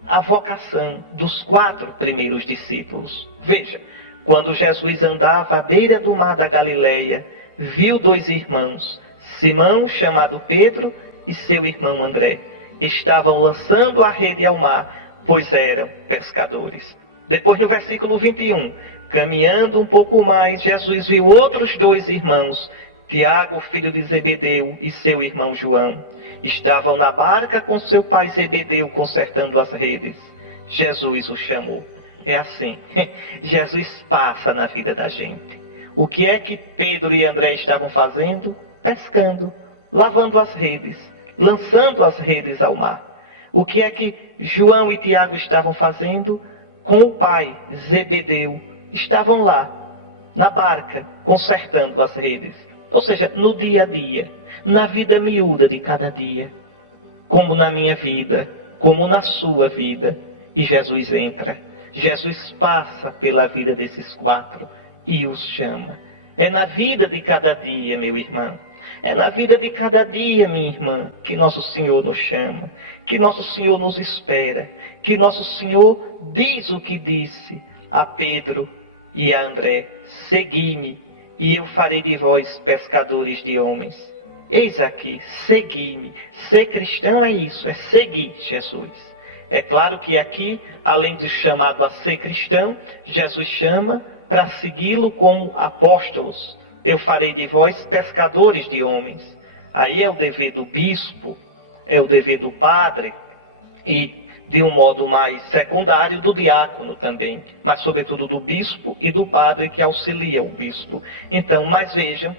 a vocação dos 4 primeiros discípulos. Veja, quando Jesus andava à beira do mar da Galileia, viu 2 irmãos, Simão, chamado Pedro, e seu irmão André. Estavam lançando a rede ao mar, pois eram pescadores. Depois, no versículo 21, caminhando um pouco mais, Jesus viu outros 2 irmãos, Tiago, filho de Zebedeu, e seu irmão João. Estavam na barca com seu pai Zebedeu, consertando as redes. Jesus os chamou. É assim, Jesus passa na vida da gente. O que é que Pedro e André estavam fazendo? Pescando, lavando as redes, lançando as redes ao mar. O que é que João e Tiago estavam fazendo? Com o pai, Zebedeu, estavam lá, na barca, consertando as redes. Ou seja, no dia a dia, na vida miúda de cada dia. Como na minha vida, como na sua vida. E Jesus entra. Jesus passa pela vida desses 4 e os chama. É na vida de cada dia, meu irmão. É na vida de cada dia, minha irmã, que Nosso Senhor nos chama, que Nosso Senhor nos espera, que Nosso Senhor diz o que disse a Pedro e a André: segui-me, e eu farei de vós pescadores de homens. Eis aqui, segui-me. Ser cristão é isso, é seguir Jesus. É claro que aqui, além de chamado a ser cristão, Jesus chama para segui-lo como apóstolos. Eu farei de vós pescadores de homens. Aí é o dever do bispo, é o dever do padre, e de um modo mais secundário, do diácono também, mas sobretudo do bispo e do padre que auxilia o bispo. Então, mas vejam,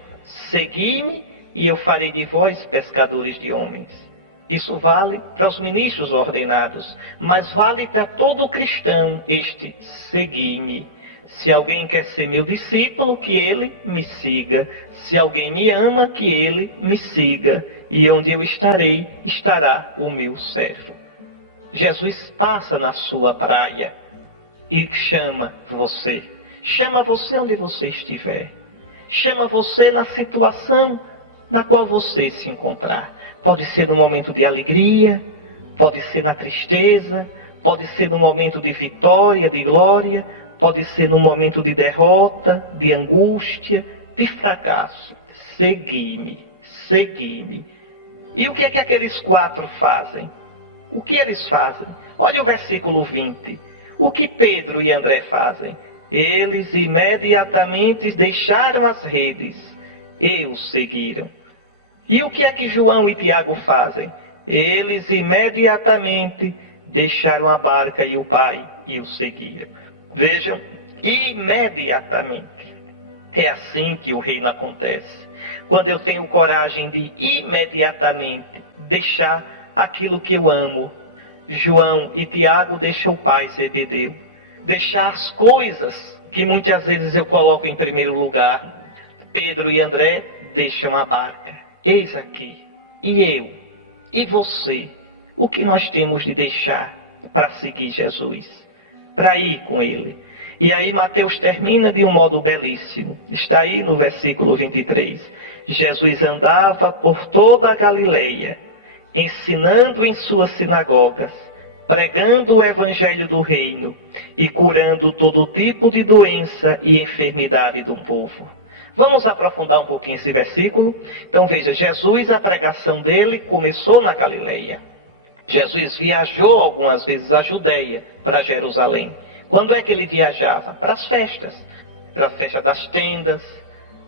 segui-me e eu farei de vós pescadores de homens. Isso vale para os ministros ordenados, mas vale para todo cristão este segui-me. Se alguém quer ser meu discípulo, que ele me siga. Se alguém me ama, que ele me siga. E onde eu estarei, estará o meu servo. Jesus passa na sua praia e chama você. Chama você onde você estiver. Chama você na situação na qual você se encontrar. Pode ser no momento de alegria, pode ser na tristeza, pode ser no momento de vitória, de glória, pode ser no momento de derrota, de angústia, de fracasso. Segui-me, segui-me. E o que é que aqueles 4 fazem? O que eles fazem? Olha o versículo 20. O que Pedro e André fazem? Eles imediatamente deixaram as redes e o seguiram. E o que é que João e Tiago fazem? Eles imediatamente deixaram a barca e o pai e o seguiram. Vejam, imediatamente. É assim que o reino acontece. Quando eu tenho coragem de imediatamente deixar aquilo que eu amo. João e Tiago deixam o Pai, Zebedeu. Deixar as coisas que muitas vezes eu coloco em primeiro lugar. Pedro e André deixam a barca. Eis aqui. E eu? E você? O que nós temos de deixar para seguir Jesus? Para ir com Ele? E aí Mateus termina de um modo belíssimo. Está aí no versículo 23. Jesus andava por toda a Galileia, ensinando em suas sinagogas, pregando o evangelho do reino e curando todo tipo de doença e enfermidade do povo. Vamos aprofundar um pouquinho esse versículo? Então veja, Jesus, a pregação dele começou na Galileia. Jesus viajou algumas vezes à Judeia, para Jerusalém. Quando é que ele viajava? Para as festas. Para a festa das tendas,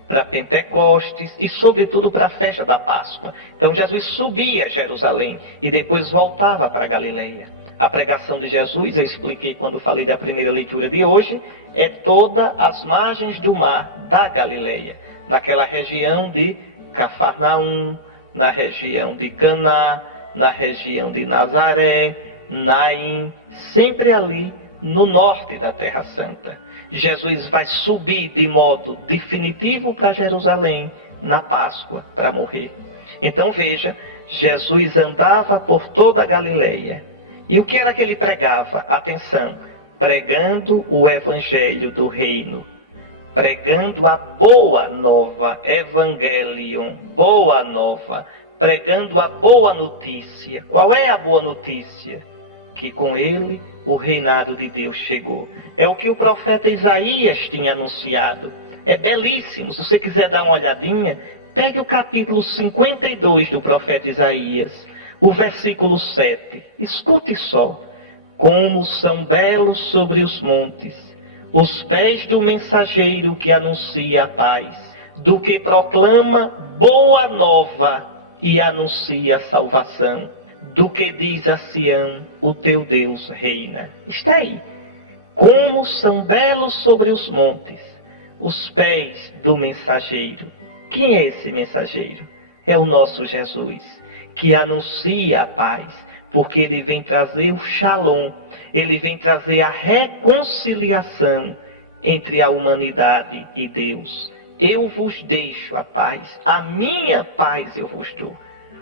para Pentecostes e, sobretudo, para a festa da Páscoa. Então, Jesus subia a Jerusalém e depois voltava para a Galileia. A pregação de Jesus, eu expliquei quando falei da primeira leitura de hoje, é todas as margens do mar da Galileia. Naquela região de Cafarnaum, na região de Caná, na região de Nazaré, Naim, sempre ali no norte da Terra Santa. Jesus vai subir de modo definitivo para Jerusalém na Páscoa para morrer. Então veja, Jesus andava por toda a Galileia. E o que era que ele pregava? Atenção, pregando o evangelho do reino. Pregando a boa nova, evangelion, boa nova. Pregando a boa notícia. Qual é a boa notícia? Que com ele o reinado de Deus chegou. É o que o profeta Isaías tinha anunciado. É belíssimo. Se você quiser dar uma olhadinha, pegue o capítulo 52 do profeta Isaías, o versículo 7. Escute só. Como são belos sobre os montes os pés do mensageiro que anuncia a paz, do que proclama boa nova e anuncia a salvação, do que diz a Sião, o teu Deus reina. Está aí. Como são belos sobre os montes os pés do mensageiro. Quem é esse mensageiro? É o nosso Jesus, que anuncia a paz, porque ele vem trazer o shalom, ele vem trazer a reconciliação entre a humanidade e Deus. Eu vos deixo a paz, a minha paz eu vos dou.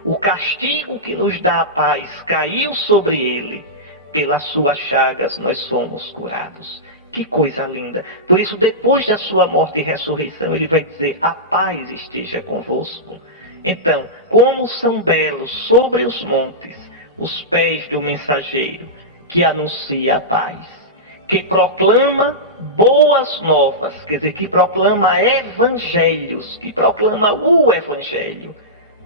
O castigo que nos dá a paz caiu sobre ele. Pelas suas chagas nós somos curados. Que coisa linda. Por isso, depois da sua morte e ressurreição, ele vai dizer, a paz esteja convosco. Então, como são belos sobre os montes os pés do mensageiro que anuncia a paz, que proclama boas novas, quer dizer, que proclama evangelhos, que proclama o evangelho.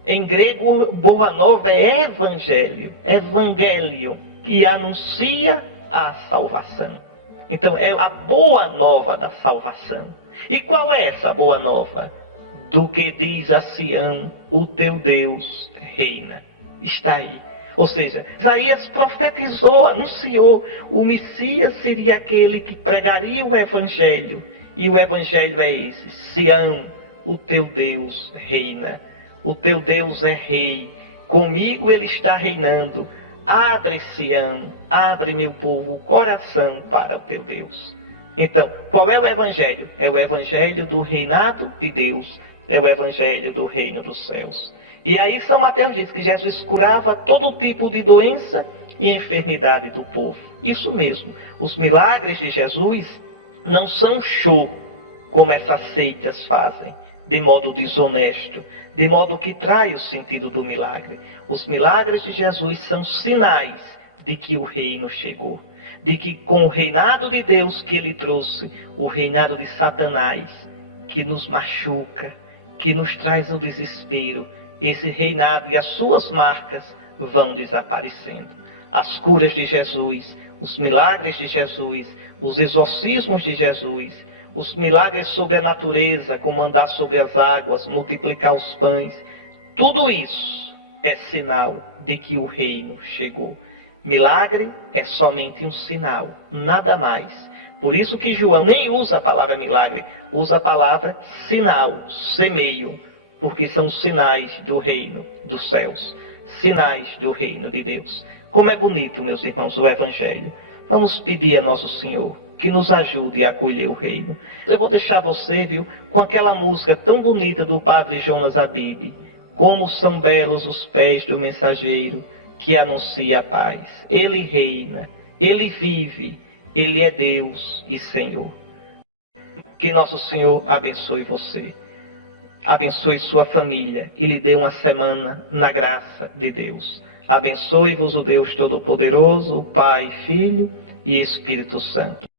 Em grego, boa nova é evangelho, evangelho, que anuncia a salvação. Então, é a boa nova da salvação. E qual é essa boa nova? Do que diz a Sião, o teu Deus reina. Está aí. Ou seja, Isaías profetizou, anunciou, o Messias seria aquele que pregaria o Evangelho. E o Evangelho é esse: Sião, o teu Deus reina. O teu Deus é rei. Comigo ele está reinando. Abre, Sião, abre, meu povo, o coração para o teu Deus. Então, qual é o Evangelho? É o Evangelho do reinado de Deus. É o Evangelho do reino dos céus. E aí São Mateus diz que Jesus curava todo tipo de doença e enfermidade do povo. Isso mesmo. Os milagres de Jesus não são show, como essas seitas fazem, de modo desonesto, de modo que trai o sentido do milagre. Os milagres de Jesus são sinais de que o reino chegou, de que com o reinado de Deus que ele trouxe, o reinado de Satanás, que nos machuca, que nos traz o desespero, esse reinado e as suas marcas vão desaparecendo. As curas de Jesus, os milagres de Jesus, os exorcismos de Jesus, os milagres sobre a natureza, como andar sobre as águas, multiplicar os pães, tudo isso é sinal de que o reino chegou. Milagre é somente um sinal, nada mais. Por isso que João nem usa a palavra milagre, usa a palavra sinal, semeio, porque são sinais do reino dos céus, sinais do reino de Deus. Como é bonito, meus irmãos, o Evangelho. Vamos pedir a Nosso Senhor que nos ajude a acolher o reino. Eu vou deixar você, viu, com aquela música tão bonita do Padre Jonas Abib. Como são belos os pés do mensageiro que anuncia a paz. Ele reina, ele vive, ele é Deus e Senhor. Que Nosso Senhor abençoe você, abençoe sua família e lhe dê uma semana na graça de Deus. Abençoe-vos o Deus Todo-Poderoso, o Pai, Filho e Espírito Santo.